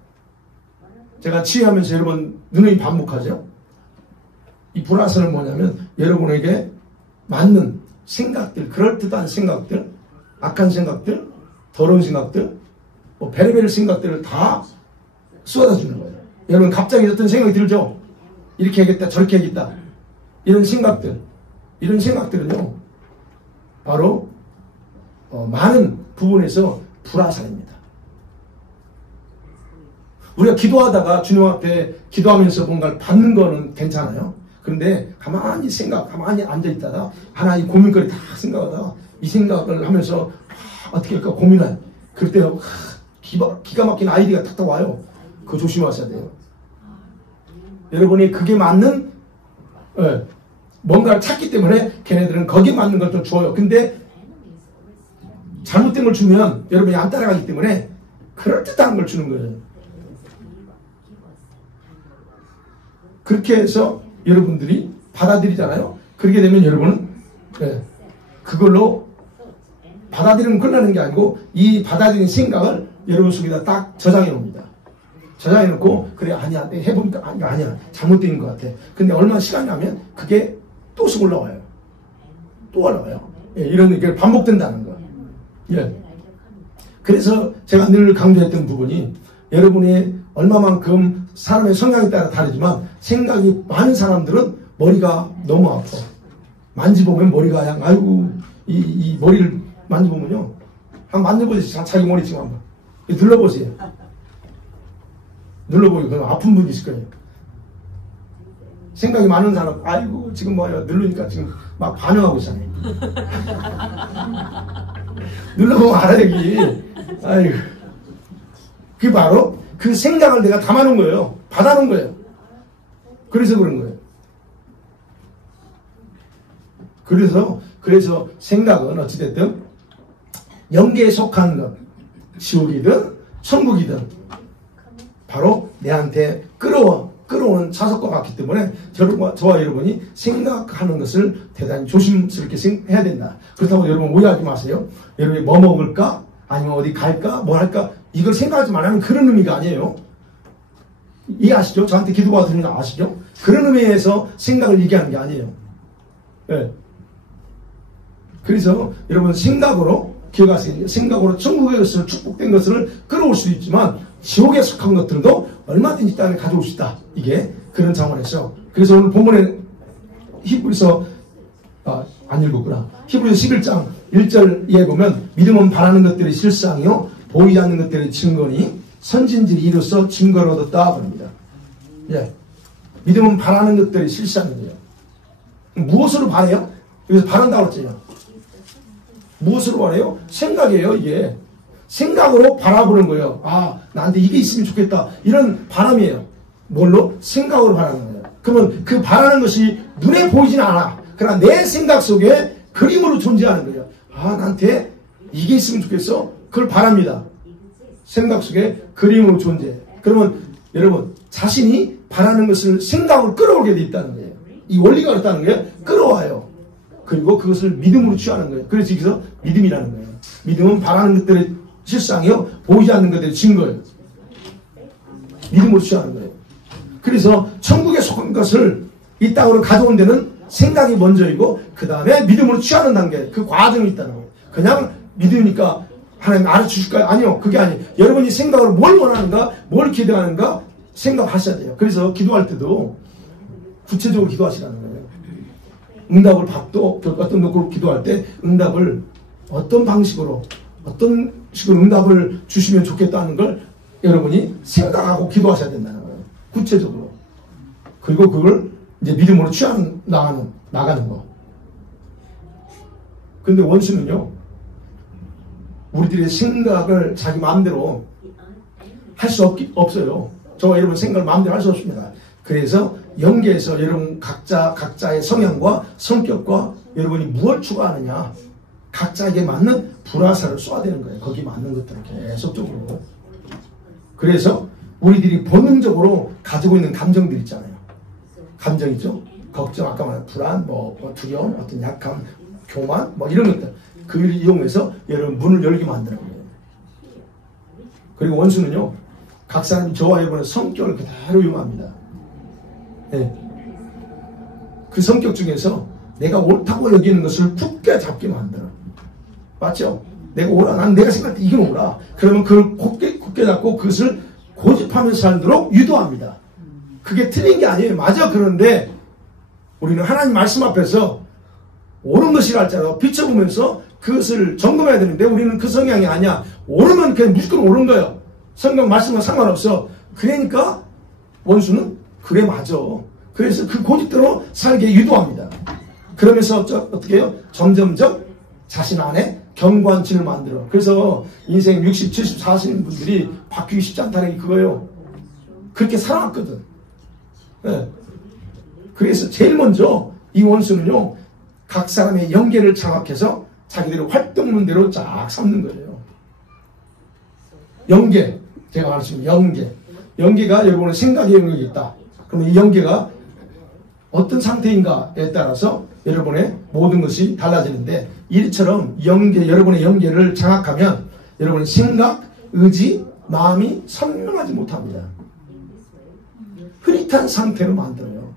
제가 치유하면서 여러분 누누이 반복하죠. 이 불화살은 뭐냐면 여러분에게 맞는 생각들, 그럴듯한 생각들, 악한 생각들, 더러운 생각들, 뭐 베레베르 생각들을 다 쏟아주는 거예요. 여러분 갑자기 어떤 생각이 들죠? 이렇게 하겠다, 저렇게 하겠다. 이런 생각들은요 바로 많은 부분에서 불화살입니다. 우리가 기도하다가 주님 앞에 기도하면서 뭔가를 받는 거는 괜찮아요. 그런데 가만히 앉아있다가 하나의 고민거리 다 생각하다가 이 생각을 하면서 어떻게 할까 고민할 그럴 때 기가 막힌 아이디어가 탁탁 와요. 그거 조심하셔야 돼요. 여러분이 그게 맞는 뭔가를 찾기 때문에 걔네들은 거기에 맞는 걸 좀 줘요. 근데 잘못된 걸 주면 여러분이 안 따라가기 때문에 그럴듯한 걸 주는 거예요. 그렇게 해서 여러분들이 받아들이잖아요. 그렇게 되면 여러분은 그걸로 받아들이면 끝나는 게 아니고 이 받아들인 생각을 여러분 속에다 딱 저장해 놓습니다. 저장해 놓고 그래 아니야 해보니까 아니야 잘못된 것 같아. 근데 얼마 시간이 나면 그게 또 올라와요. 또 올라와요. 예, 이런 게 반복된다는 거. 예. 그래서 제가 늘 강조했던 부분이 여러분이 얼마만큼 사람의 성향에 따라 다르지만 생각이 많은 사람들은 머리가 너무 아파. 만지보면 머리가 그냥 아이고 이 머리를 만지보면요. 한번 만져보세요. 자기 머리 지금 한번 눌러보세요. 눌러보고 그럼 아픈 분이 있을 거예요. 생각이 많은 사람 아이고 지금 뭐야 누르니까 지금 막 반응하고 있잖아요. 눌러보면 알아 여기. 아이고 그게 바로 그 생각을 내가 담아놓은 거예요. 받아놓은 거예요. 그래서 그런 거예요. 그래서 생각은 어찌됐든 영계에 속한 것, 지옥이든 천국이든 바로 내한테 끌어오는 자석과 같기 때문에 저와 여러분이 생각하는 것을 대단히 조심스럽게 해야 된다. 그렇다고 여러분 오해하지 마세요. 여러분이 뭐 먹을까? 아니면 어디 갈까? 뭐 할까? 이걸 생각하지 말라는 그런 의미가 아니에요. 이해하시죠? 저한테 기도가 드리는 거 아시죠? 그런 의미에서 생각을 얘기하는 게 아니에요. 네. 그래서 여러분 생각으로 기억하세요. 생각으로 천국의 것을 축복된 것을 끌어올 수도 있지만 지옥에 속한 것들도 얼마든지 땅에 가져올 수 있다. 이게 그런 차원에서. 그래서 오늘 본문에 히브리서 안 읽었구나. 히브리서 11장 1절에 보면 믿음은 바라는 것들의 실상이요 보이지 않는 것들의 증거니 선진들이 이로써 증거를 얻었다 그럽니다. 예. 믿음은 바라는 것들의 실상이에요. 무엇으로 바래요? 여기서 바란다고 했잖아요. 무엇으로 바래요? 생각이에요. 이게 생각으로 바라보는 거예요. 아 나한테 이게 있으면 좋겠다 이런 바람이에요. 뭘로? 생각으로 바라는 거예요. 그러면 그 바라는 것이 눈에 보이지는 않아. 그러나 내 생각 속에 그림으로 존재하는 거예요. 아 나한테 이게 있으면 좋겠어. 그걸 바랍니다. 생각 속에 그림으로 존재. 그러면 여러분 자신이 바라는 것을 생각으로 끌어오게 돼 있다는 거예요. 이 원리가 그렇다는 거예요. 끌어와요. 그리고 그것을 믿음으로 취하는 거예요. 그래서 여기서 믿음이라는 거예요. 믿음은 바라는 것들의 실상이요 보이지 않는 것들의 증거예요. 믿음으로 취하는 거예요. 그래서 천국에 속한 것을 이 땅으로 가져온 데는 생각이 먼저이고 그 다음에 믿음으로 취하는 단계 그 과정이 있다는 거예요. 그냥 믿으니까 하나님 알아주실까요? 아니요. 그게 아니에요. 여러분이 생각으로 뭘 원하는가 뭘 기대하는가 생각하셔야 돼요. 그래서 기도할 때도 구체적으로 기도하시라는 거예요. 응답을 받도 어떤 것으로 기도할 때 응답을 어떤 방식으로 어떤 식으로 응답을 주시면 좋겠다는 걸 여러분이 생각하고 기도하셔야 된다는 거예요. 구체적으로. 그리고 그걸 이제 믿음으로 나가는 거. 근데 원수는요, 우리들의 생각을 자기 마음대로 할 수 없어요. 저와 여러분 생각을 마음대로 할 수 없습니다. 그래서 영계에서 여러분 각자의 성향과 성격과 여러분이 무엇을 추구하느냐 각자에게 맞는 불화살을 쏘아야 되는 거예요. 거기에 맞는 것들을 계속적으로. 그래서 우리들이 본능적으로 가지고 있는 감정들 있잖아요. 감정 있죠? 걱정, 아까 말한 불안, 두려움, 어떤 약함, 교만, 이런 것들. 그걸 이용해서 여러분 문을 열게 만드는 거예요. 그리고 원수는요, 각 사람이 저와 여러분의 성격을 그대로 이용합니다. 네. 그 성격 중에서 내가 옳다고 여기는 것을 굳게 잡게 만들어. 맞죠? 내가 옳아. 난 내가 생각할 때 이게 옳아. 그러면 그걸 굳게 잡고 그것을 고집하면서 살도록 유도합니다. 그게 틀린 게 아니에요. 맞아. 그런데 우리는 하나님 말씀 앞에서 옳은 것이라 할지라도 비춰보면서 그것을 점검해야 되는데 우리는 그 성향이 아니야. 옳으면 그냥 무조건 옳은 거예요. 성경 말씀과 상관없어. 그러니까 원수는 그래 맞아. 그래서 그 고집대로 살게 유도합니다. 그러면서 어떻게 해요? 점점점 자신 안에 경관치를 만들어. 그래서 인생 60, 70 사시는 분들이 바뀌기 쉽지 않다는 게 그거예요. 그렇게 살아왔거든. 네. 그래서 제일 먼저 이 원수는요, 각 사람의 영계를 장악해서 자기들의 활동문대로 쫙 삼는 거예요. 영계, 제가 말했지만 영계가 여러분의 생각의 영역이 있다. 그러면 이 영계가 어떤 상태인가에 따라서 여러분의 모든 것이 달라지는데, 이처럼 여러분의 영계를 장악하면 여러분의 생각, 의지, 마음이 선명하지 못합니다. 흐릿한 상태로 만들어요.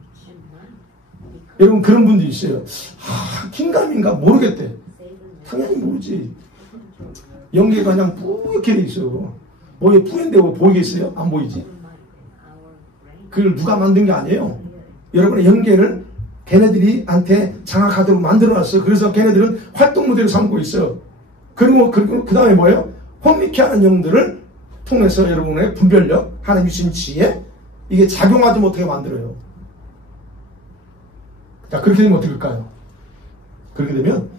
여러분 그런 분도 있어요. 긴가민가 모르겠대. 당연히 모르지. 영계가 그냥 뿌옇게 돼 있어요. 뭐에 뿌연데고 보이겠어요? 안 보이지. 그걸 누가 만든 게 아니에요. 여러분의 영계를 걔네들이한테 장악하도록 만들어놨어요. 그래서 걔네들은 활동 무대로 삼고 있어요. 그리고 그 다음에 뭐예요? 혼미케 하는 영들을 통해서 여러분의 분별력, 하나님 주신 지혜, 이게 작용하지 못하게 만들어요. 자, 그렇게 되면 어떻게 될까요? 그렇게 되면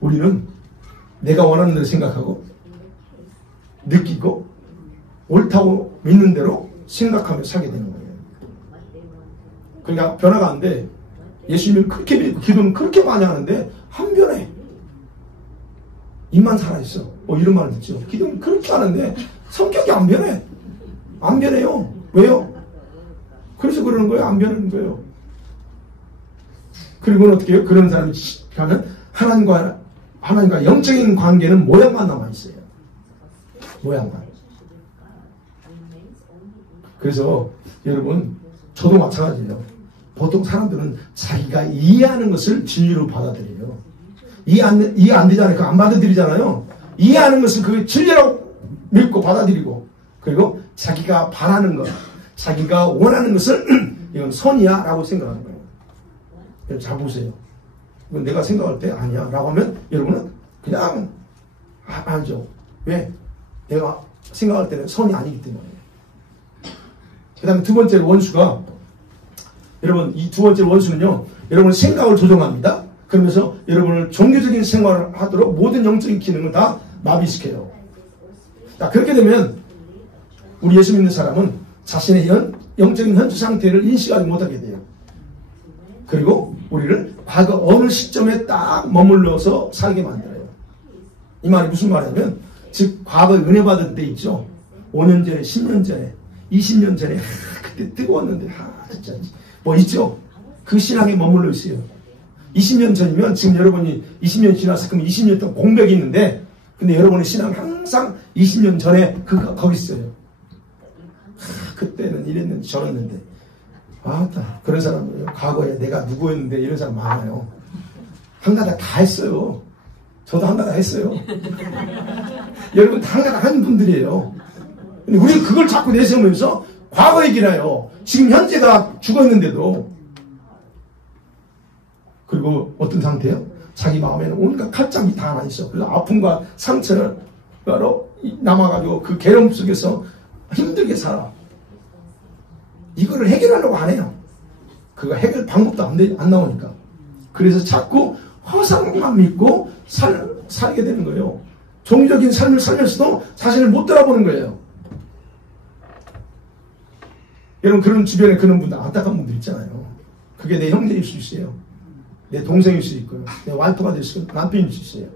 우리는 내가 원하는 대로 생각하고 느끼고 옳다고 믿는 대로 생각하며 살게 되는 거예요. 그러니까 변화가 안 돼. 예수님을 그렇게 믿고 기도는 그렇게 많이 하는데 안 변해. 입만 살아있어. 이런 말을 듣죠. 기도는 그렇게 하는데 성격이 안 변해. 안 변해요. 왜요? 그래서 그러는 거예요. 안 변하는 거예요. 그리고는 어떻게 해요? 그런 사람이 가면 하나님과 영적인 관계는 모양만 남아있어요. 모양만. 그래서 여러분, 저도 마찬가지예요. 보통 사람들은 자기가 이해하는 것을 진리로 받아들여요. 이해 안 되잖아요. 그거 안 받아들이잖아요. 이해하는 것을 그게 진리라고 믿고 받아들이고, 그리고 자기가 바라는 것, 자기가 원하는 것을 이건 선이야 라고 생각하는 거예요. 잘 보세요. 이건 내가 생각할 때 아니야 라고 하면 여러분은 그냥 아니죠. 왜? 내가 생각할 때는 선이 아니기 때문에. 그 다음에 두 번째 원수가, 여러분 이 두 번째 원수는요, 여러분의 생각을 조종합니다. 그러면서 여러분을 종교적인 생활을 하도록 모든 영적인 기능을 다 마비시켜요. 자, 그렇게 되면 우리 예수 믿는 사람은 자신의 영적인 현재 상태를 인식하지 못하게 돼요. 그리고 우리를 과거 어느 시점에 딱 머물러서 살게 만들어요. 이 말이 무슨 말이냐면, 즉 과거에 은혜 받은 때 있죠. 5년 전에, 10년 전에, 20년 전에 그때 뜨거웠는데 진짜 뭐 있죠. 그 신앙에 머물러 있어요. 20년 전이면 지금 여러분이 20년 지나서 그럼 20년 동안 공백이 있는데, 근데 여러분의 신앙은 항상 20년 전에 거기 있어요. 그때는 이랬는데 저랬는데, 그런 사람이에요. 과거에 내가 누구였는데 이런 사람 많아요. 한가닥 다 했어요. 저도 한가닥 했어요. 여러분 다 한가닥 한 분들이에요. 근데 우리는 그걸 자꾸 내세우면서 과거 얘기를 해요. 지금 현재가 죽어있는데도. 그리고 어떤 상태예요? 자기 마음에는 온갖 칼장이 다 남아있어. 그래서 아픔과 상처를 남아가지고 그 괴로움 속에서 힘들게 살아. 이거를 해결하려고 안 해요. 그거 해결 방법도 안 나오니까. 그래서 자꾸 허상만 믿고 살게 되는 거예요. 종교적인 삶을 살면서도 자신을 못 돌아보는 거예요. 여러분, 그런 주변에 그런 분들, 안타까운 분들 있잖아요. 그게 내 형제일 수 있어요. 내 동생일 수 있고요. 내 와이프가 될 수 있고, 남편일 수 있어요.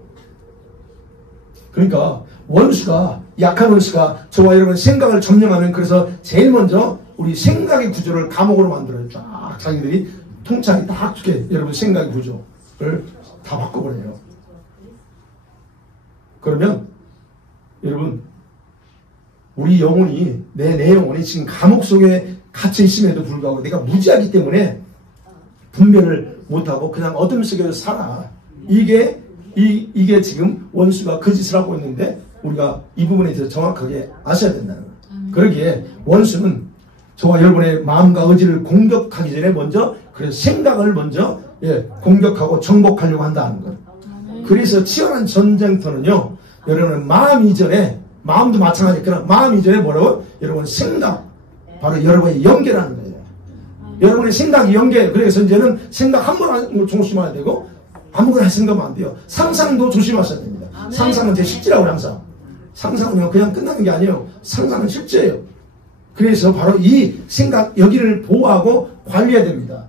그러니까 원수가, 약한 원수가 저와 여러분의 생각을 점령하면, 그래서 제일 먼저 우리 생각의 구조를 감옥으로 만들어요. 쫙 자기들이 통찰이 딱 주게 여러분 생각의 구조를 다 바꿔버려요. 그러면 여러분, 우리 영혼이, 내 영혼이 지금 감옥 속에 갇혀 있음에도 불구하고 내가 무지하기 때문에 분별을 못하고 그냥 어둠 속에서 살아. 이게 지금 원수가 그 짓을 하고 있는데, 우리가 이 부분에 대해서 정확하게 아셔야 된다는 거예요. 그러기에 원수는 저와 여러분의 마음과 의지를 공격하기 전에 먼저, 그래서 생각을 먼저 공격하고 정복하려고 한다는 거예요. 그래서 치열한 전쟁터는요, 여러분은 마음 이전에, 마음도 마찬가지니까 마음 이전에 뭐라고? 여러분 생각, 바로 여러분의 연계라는 거예요. 여러분의 생각이 연계. 그래서 이제는 생각 한 번 하는 걸 조심해야 되고, 아무거나 생각하면 안 돼요. 상상도 조심하셔야 됩니다. 상상은 제 실제라고 항상. 상상은 그냥 끝나는 게 아니에요. 상상은 실제예요. 그래서 바로 이 생각, 여기를 보호하고 관리해야 됩니다.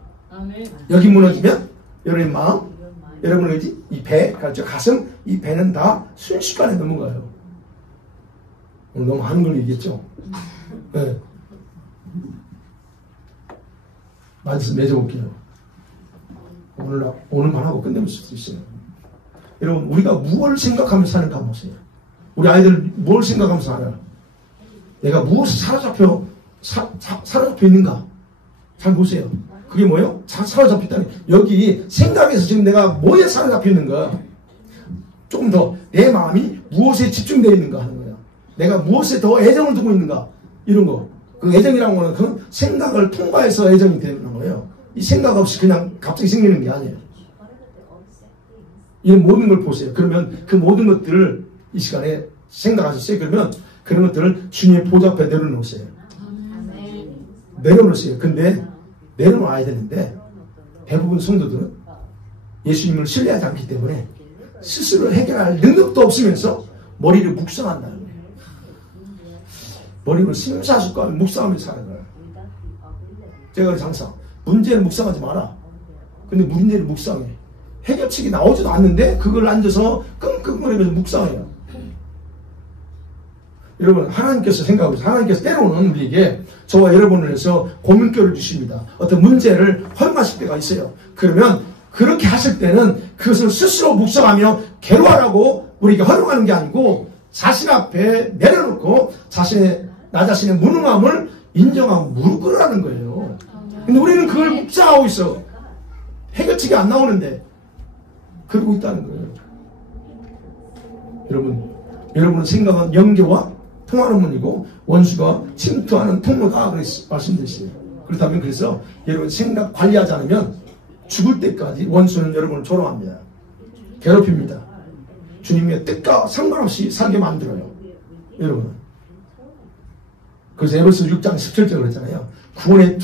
여기 무너지면 여러분의 마음, 여러분의 의지, 이 배, 그렇죠, 가슴, 이 배는 다 순식간에 넘어가요. 오늘 너무 많은 걸 얘기했죠. 네. 말씀 맺어볼게요. 오늘만 하고 끝내볼 수도 있어요. 여러분, 우리가 무엇을 생각하면서 사는가 한번 보세요. 우리 아이들 뭘 생각하면서 살아요? 내가 무엇에 사로잡혀 있는가? 잘 보세요. 그게 뭐예요? 사로잡혔다니. 여기 생각에서 지금 내가 뭐에 사로잡혀 있는가? 조금 더 내 마음이 무엇에 집중되어 있는가 하는 거예요. 내가 무엇에 더 애정을 두고 있는가 이런 거. 그 애정이라는 거는 그 생각을 통과해서 애정이 되는 거예요. 이 생각 없이 그냥 갑자기 생기는 게 아니에요. 이 모든 걸 보세요. 그러면 그 모든 것들을 이 시간에 생각하셨어요. 그러면 그런 것들을 주님의 보좌 앞에 내려놓으세요. 내려놓으세요. 근데 내려놔야 되는데 대부분 성도들은 예수님을 신뢰하지 않기 때문에 스스로 해결할 능력도 없으면서 머리를 묵상한다는 거예요. 머리를 심사숙고하며 묵상하며 사는 거예요. 제가 그래서 항상 문제를 묵상하지 마라. 근데 문제를 묵상해. 해결책이 나오지도 않는데 그걸 앉아서 끙끙거리면서 묵상해요. 여러분, 하나님께서 생각하고 있어요. 하나님께서 때로는 우리에게 저와 여러분을 위해서 고민결을 주십니다. 어떤 문제를 허용하실 때가 있어요. 그러면 그렇게 하실 때는 그것을 스스로 묵상하며 괴로워하라고 우리에게 허용하는 게 아니고 자신 앞에 내려놓고 나 자신의 무능함을 인정하고 무릎 꿇으라는 거예요. 근데 우리는 그걸 묵상하고 있어. 해결책이 안 나오는데 그러고 있다는 거예요. 여러분은 생각은 연계와 통하는 문이고 원수가 침투하는 통로다 말씀드렸어요. 그렇다면 그래서 여러분 생각 관리하지 않으면 죽을 때까지 원수는 여러분을 조롱합니다. 괴롭힙니다. 주님의 뜻과 상관없이 살게 만들어요. 여러분. 그래서 에베소 6장 17절 그랬잖아요. 구원의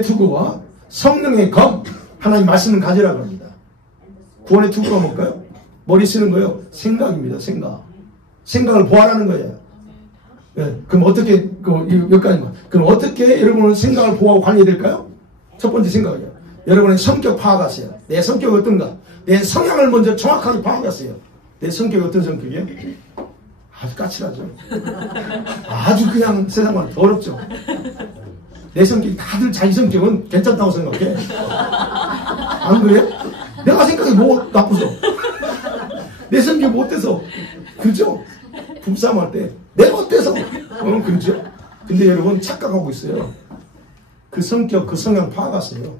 투구와 성령의 검 하나님 말씀을 가지라고 합니다. 구원의 투구가 뭘까요? 머리 쓰는 거예요. 생각입니다. 생각을 보완하는 거예요. 네, 그럼 어떻게 여기까지만. 그럼 어떻게 여러분은 생각을 보호하고 관리해야 될까요? 첫 번째 생각이에요. 여러분의 성격 파악하세요. 내 성격이 어떤가? 내 성향을 먼저 정확하게 파악하세요. 내 성격이 어떤 성격이에요? 아주 까칠하죠. 아주 그냥 세상만 더럽죠. 내 성격이 다들 자기 성격은 괜찮다고 생각해. 안 그래? 내가 생각이 뭐 나쁘죠? 내 성격이 뭐 어때서? 그렇죠? 부부싸움할 때 내가 어때서? 그렇죠? 근데 여러분 착각하고 있어요. 그 성격, 그 성향 파악하세요.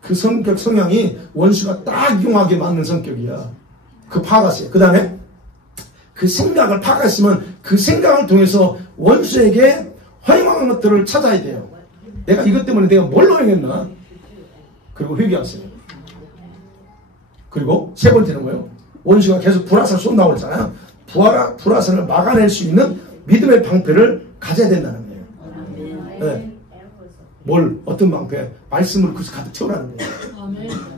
그 성격, 성향이 원수가 딱 이용하게 맞는 성격이야. 그 파악하세요. 그 다음에 그 생각을 파악했으면 그 생각을 통해서 원수에게 허용하는 것들을 찾아야 돼요. 내가 이것 때문에 내가 뭘 허용했나? 그리고 회개하세요. 그리고 세 번째는 뭐예요? 원수가 계속 불화살 쏜다고 그랬잖아요. 불화살을 막아낼 수 있는 믿음의 방패를 가져야 된다는 거예요. 네. 어떤 방패? 말씀으로 그것을 가득 채우라는 거예요.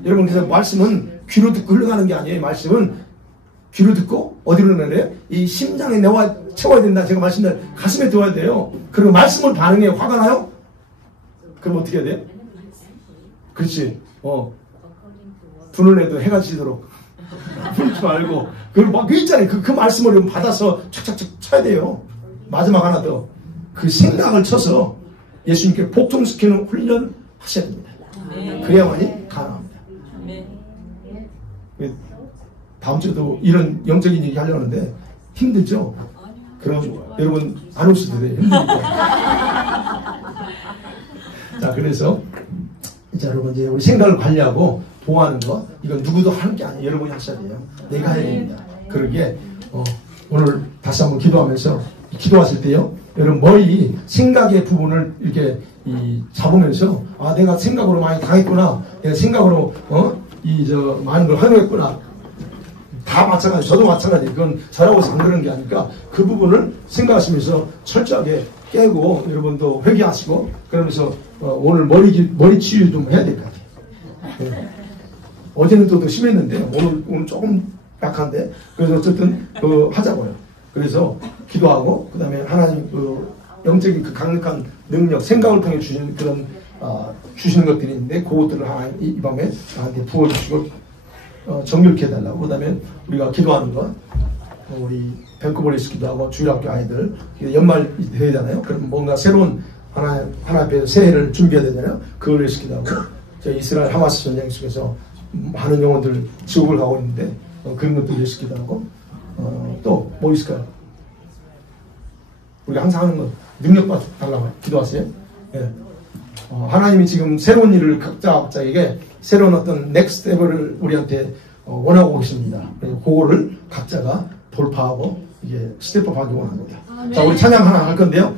여러분, 그래서 말씀은 귀로 듣고 흘러가는 게 아니에요. 말씀은 귀로 듣고 어디로 내려요? 이 심장에 내와 채워야 된다. 제가 말씀드린 가슴에 들어야 돼요. 그리고 말씀을 반응해요. 화가 나요? 그럼 어떻게 해야 돼요? 그렇지. 두 눈에도 해가 지도록 풀지 말고 그 있잖아요. 그 말씀을 받아서 착착착 쳐야 돼요. 마지막 하나 더. 그 생각을 쳐서 예수님께 복종시키는 훈련 하셔야 됩니다. 그래야만이 가능합니다. 다음 주에도 이런 영적인 얘기 하려고 하는데 힘들죠? 그럼 여러분 안 오셔도 돼요. 힘드니까. 자, 그래서 이제 여러분 이제 우리 생각을 관리하고 보호하는 거 이건 누구도 하는 게 아니에요. 여러분이 하셔야 돼요. 내가 해야 됩니다. 그러기에 오늘 다시 한번 기도하면서 기도하실 때요. 여러분 머리 생각의 부분을 이렇게 잡으면서 내가 생각으로 많이 당했구나. 내가 생각으로 많은 걸 허용했구나. 다 마찬가지. 저도 마찬가지. 그건 저라고 해서 안 그러는 게 아니까 그 부분을 생각하시면서 철저하게 깨고 여러분도 회개하시고 그러면서 오늘 머리 치유 좀 해야 될 것 같아요. 네. 어제는 또 더 심했는데 오늘 조금 약한데 그래서 어쨌든 하자고요. 그래서 기도하고 그 다음에 하나님 영적인 그 강력한 능력 생각을 통해 주시는 그런 주시는 것들이 있는데 그것들을 하나님 이 밤에 나한테 부어주시고 정결케 해달라고. 그 다음에 우리가 기도하는 것 우리 벤코버리스 기도하고 주일학교 아이들 연말 대회잖아요. 그럼 뭔가 새로운 하나님 앞에 새해를 준비해야 되잖아요. 그걸 위해서 기도하고 저 이스라엘 하마스 전쟁 속에서 많은 영혼들 지옥을 가고 있는데 그런 것들 위해서 기도하고 또 뭐 있을까요? 우리가 항상 하는 거 능력 달라고 기도하세요. 예. 하나님이 지금 새로운 일을 각자에게 새로운 어떤 넥스트 스텝을 우리한테 원하고 계십니다. 그거를 각자가 돌파하고 이게 스텝업 하기 원합니다. 자, 우리 찬양 하나 할 건데요.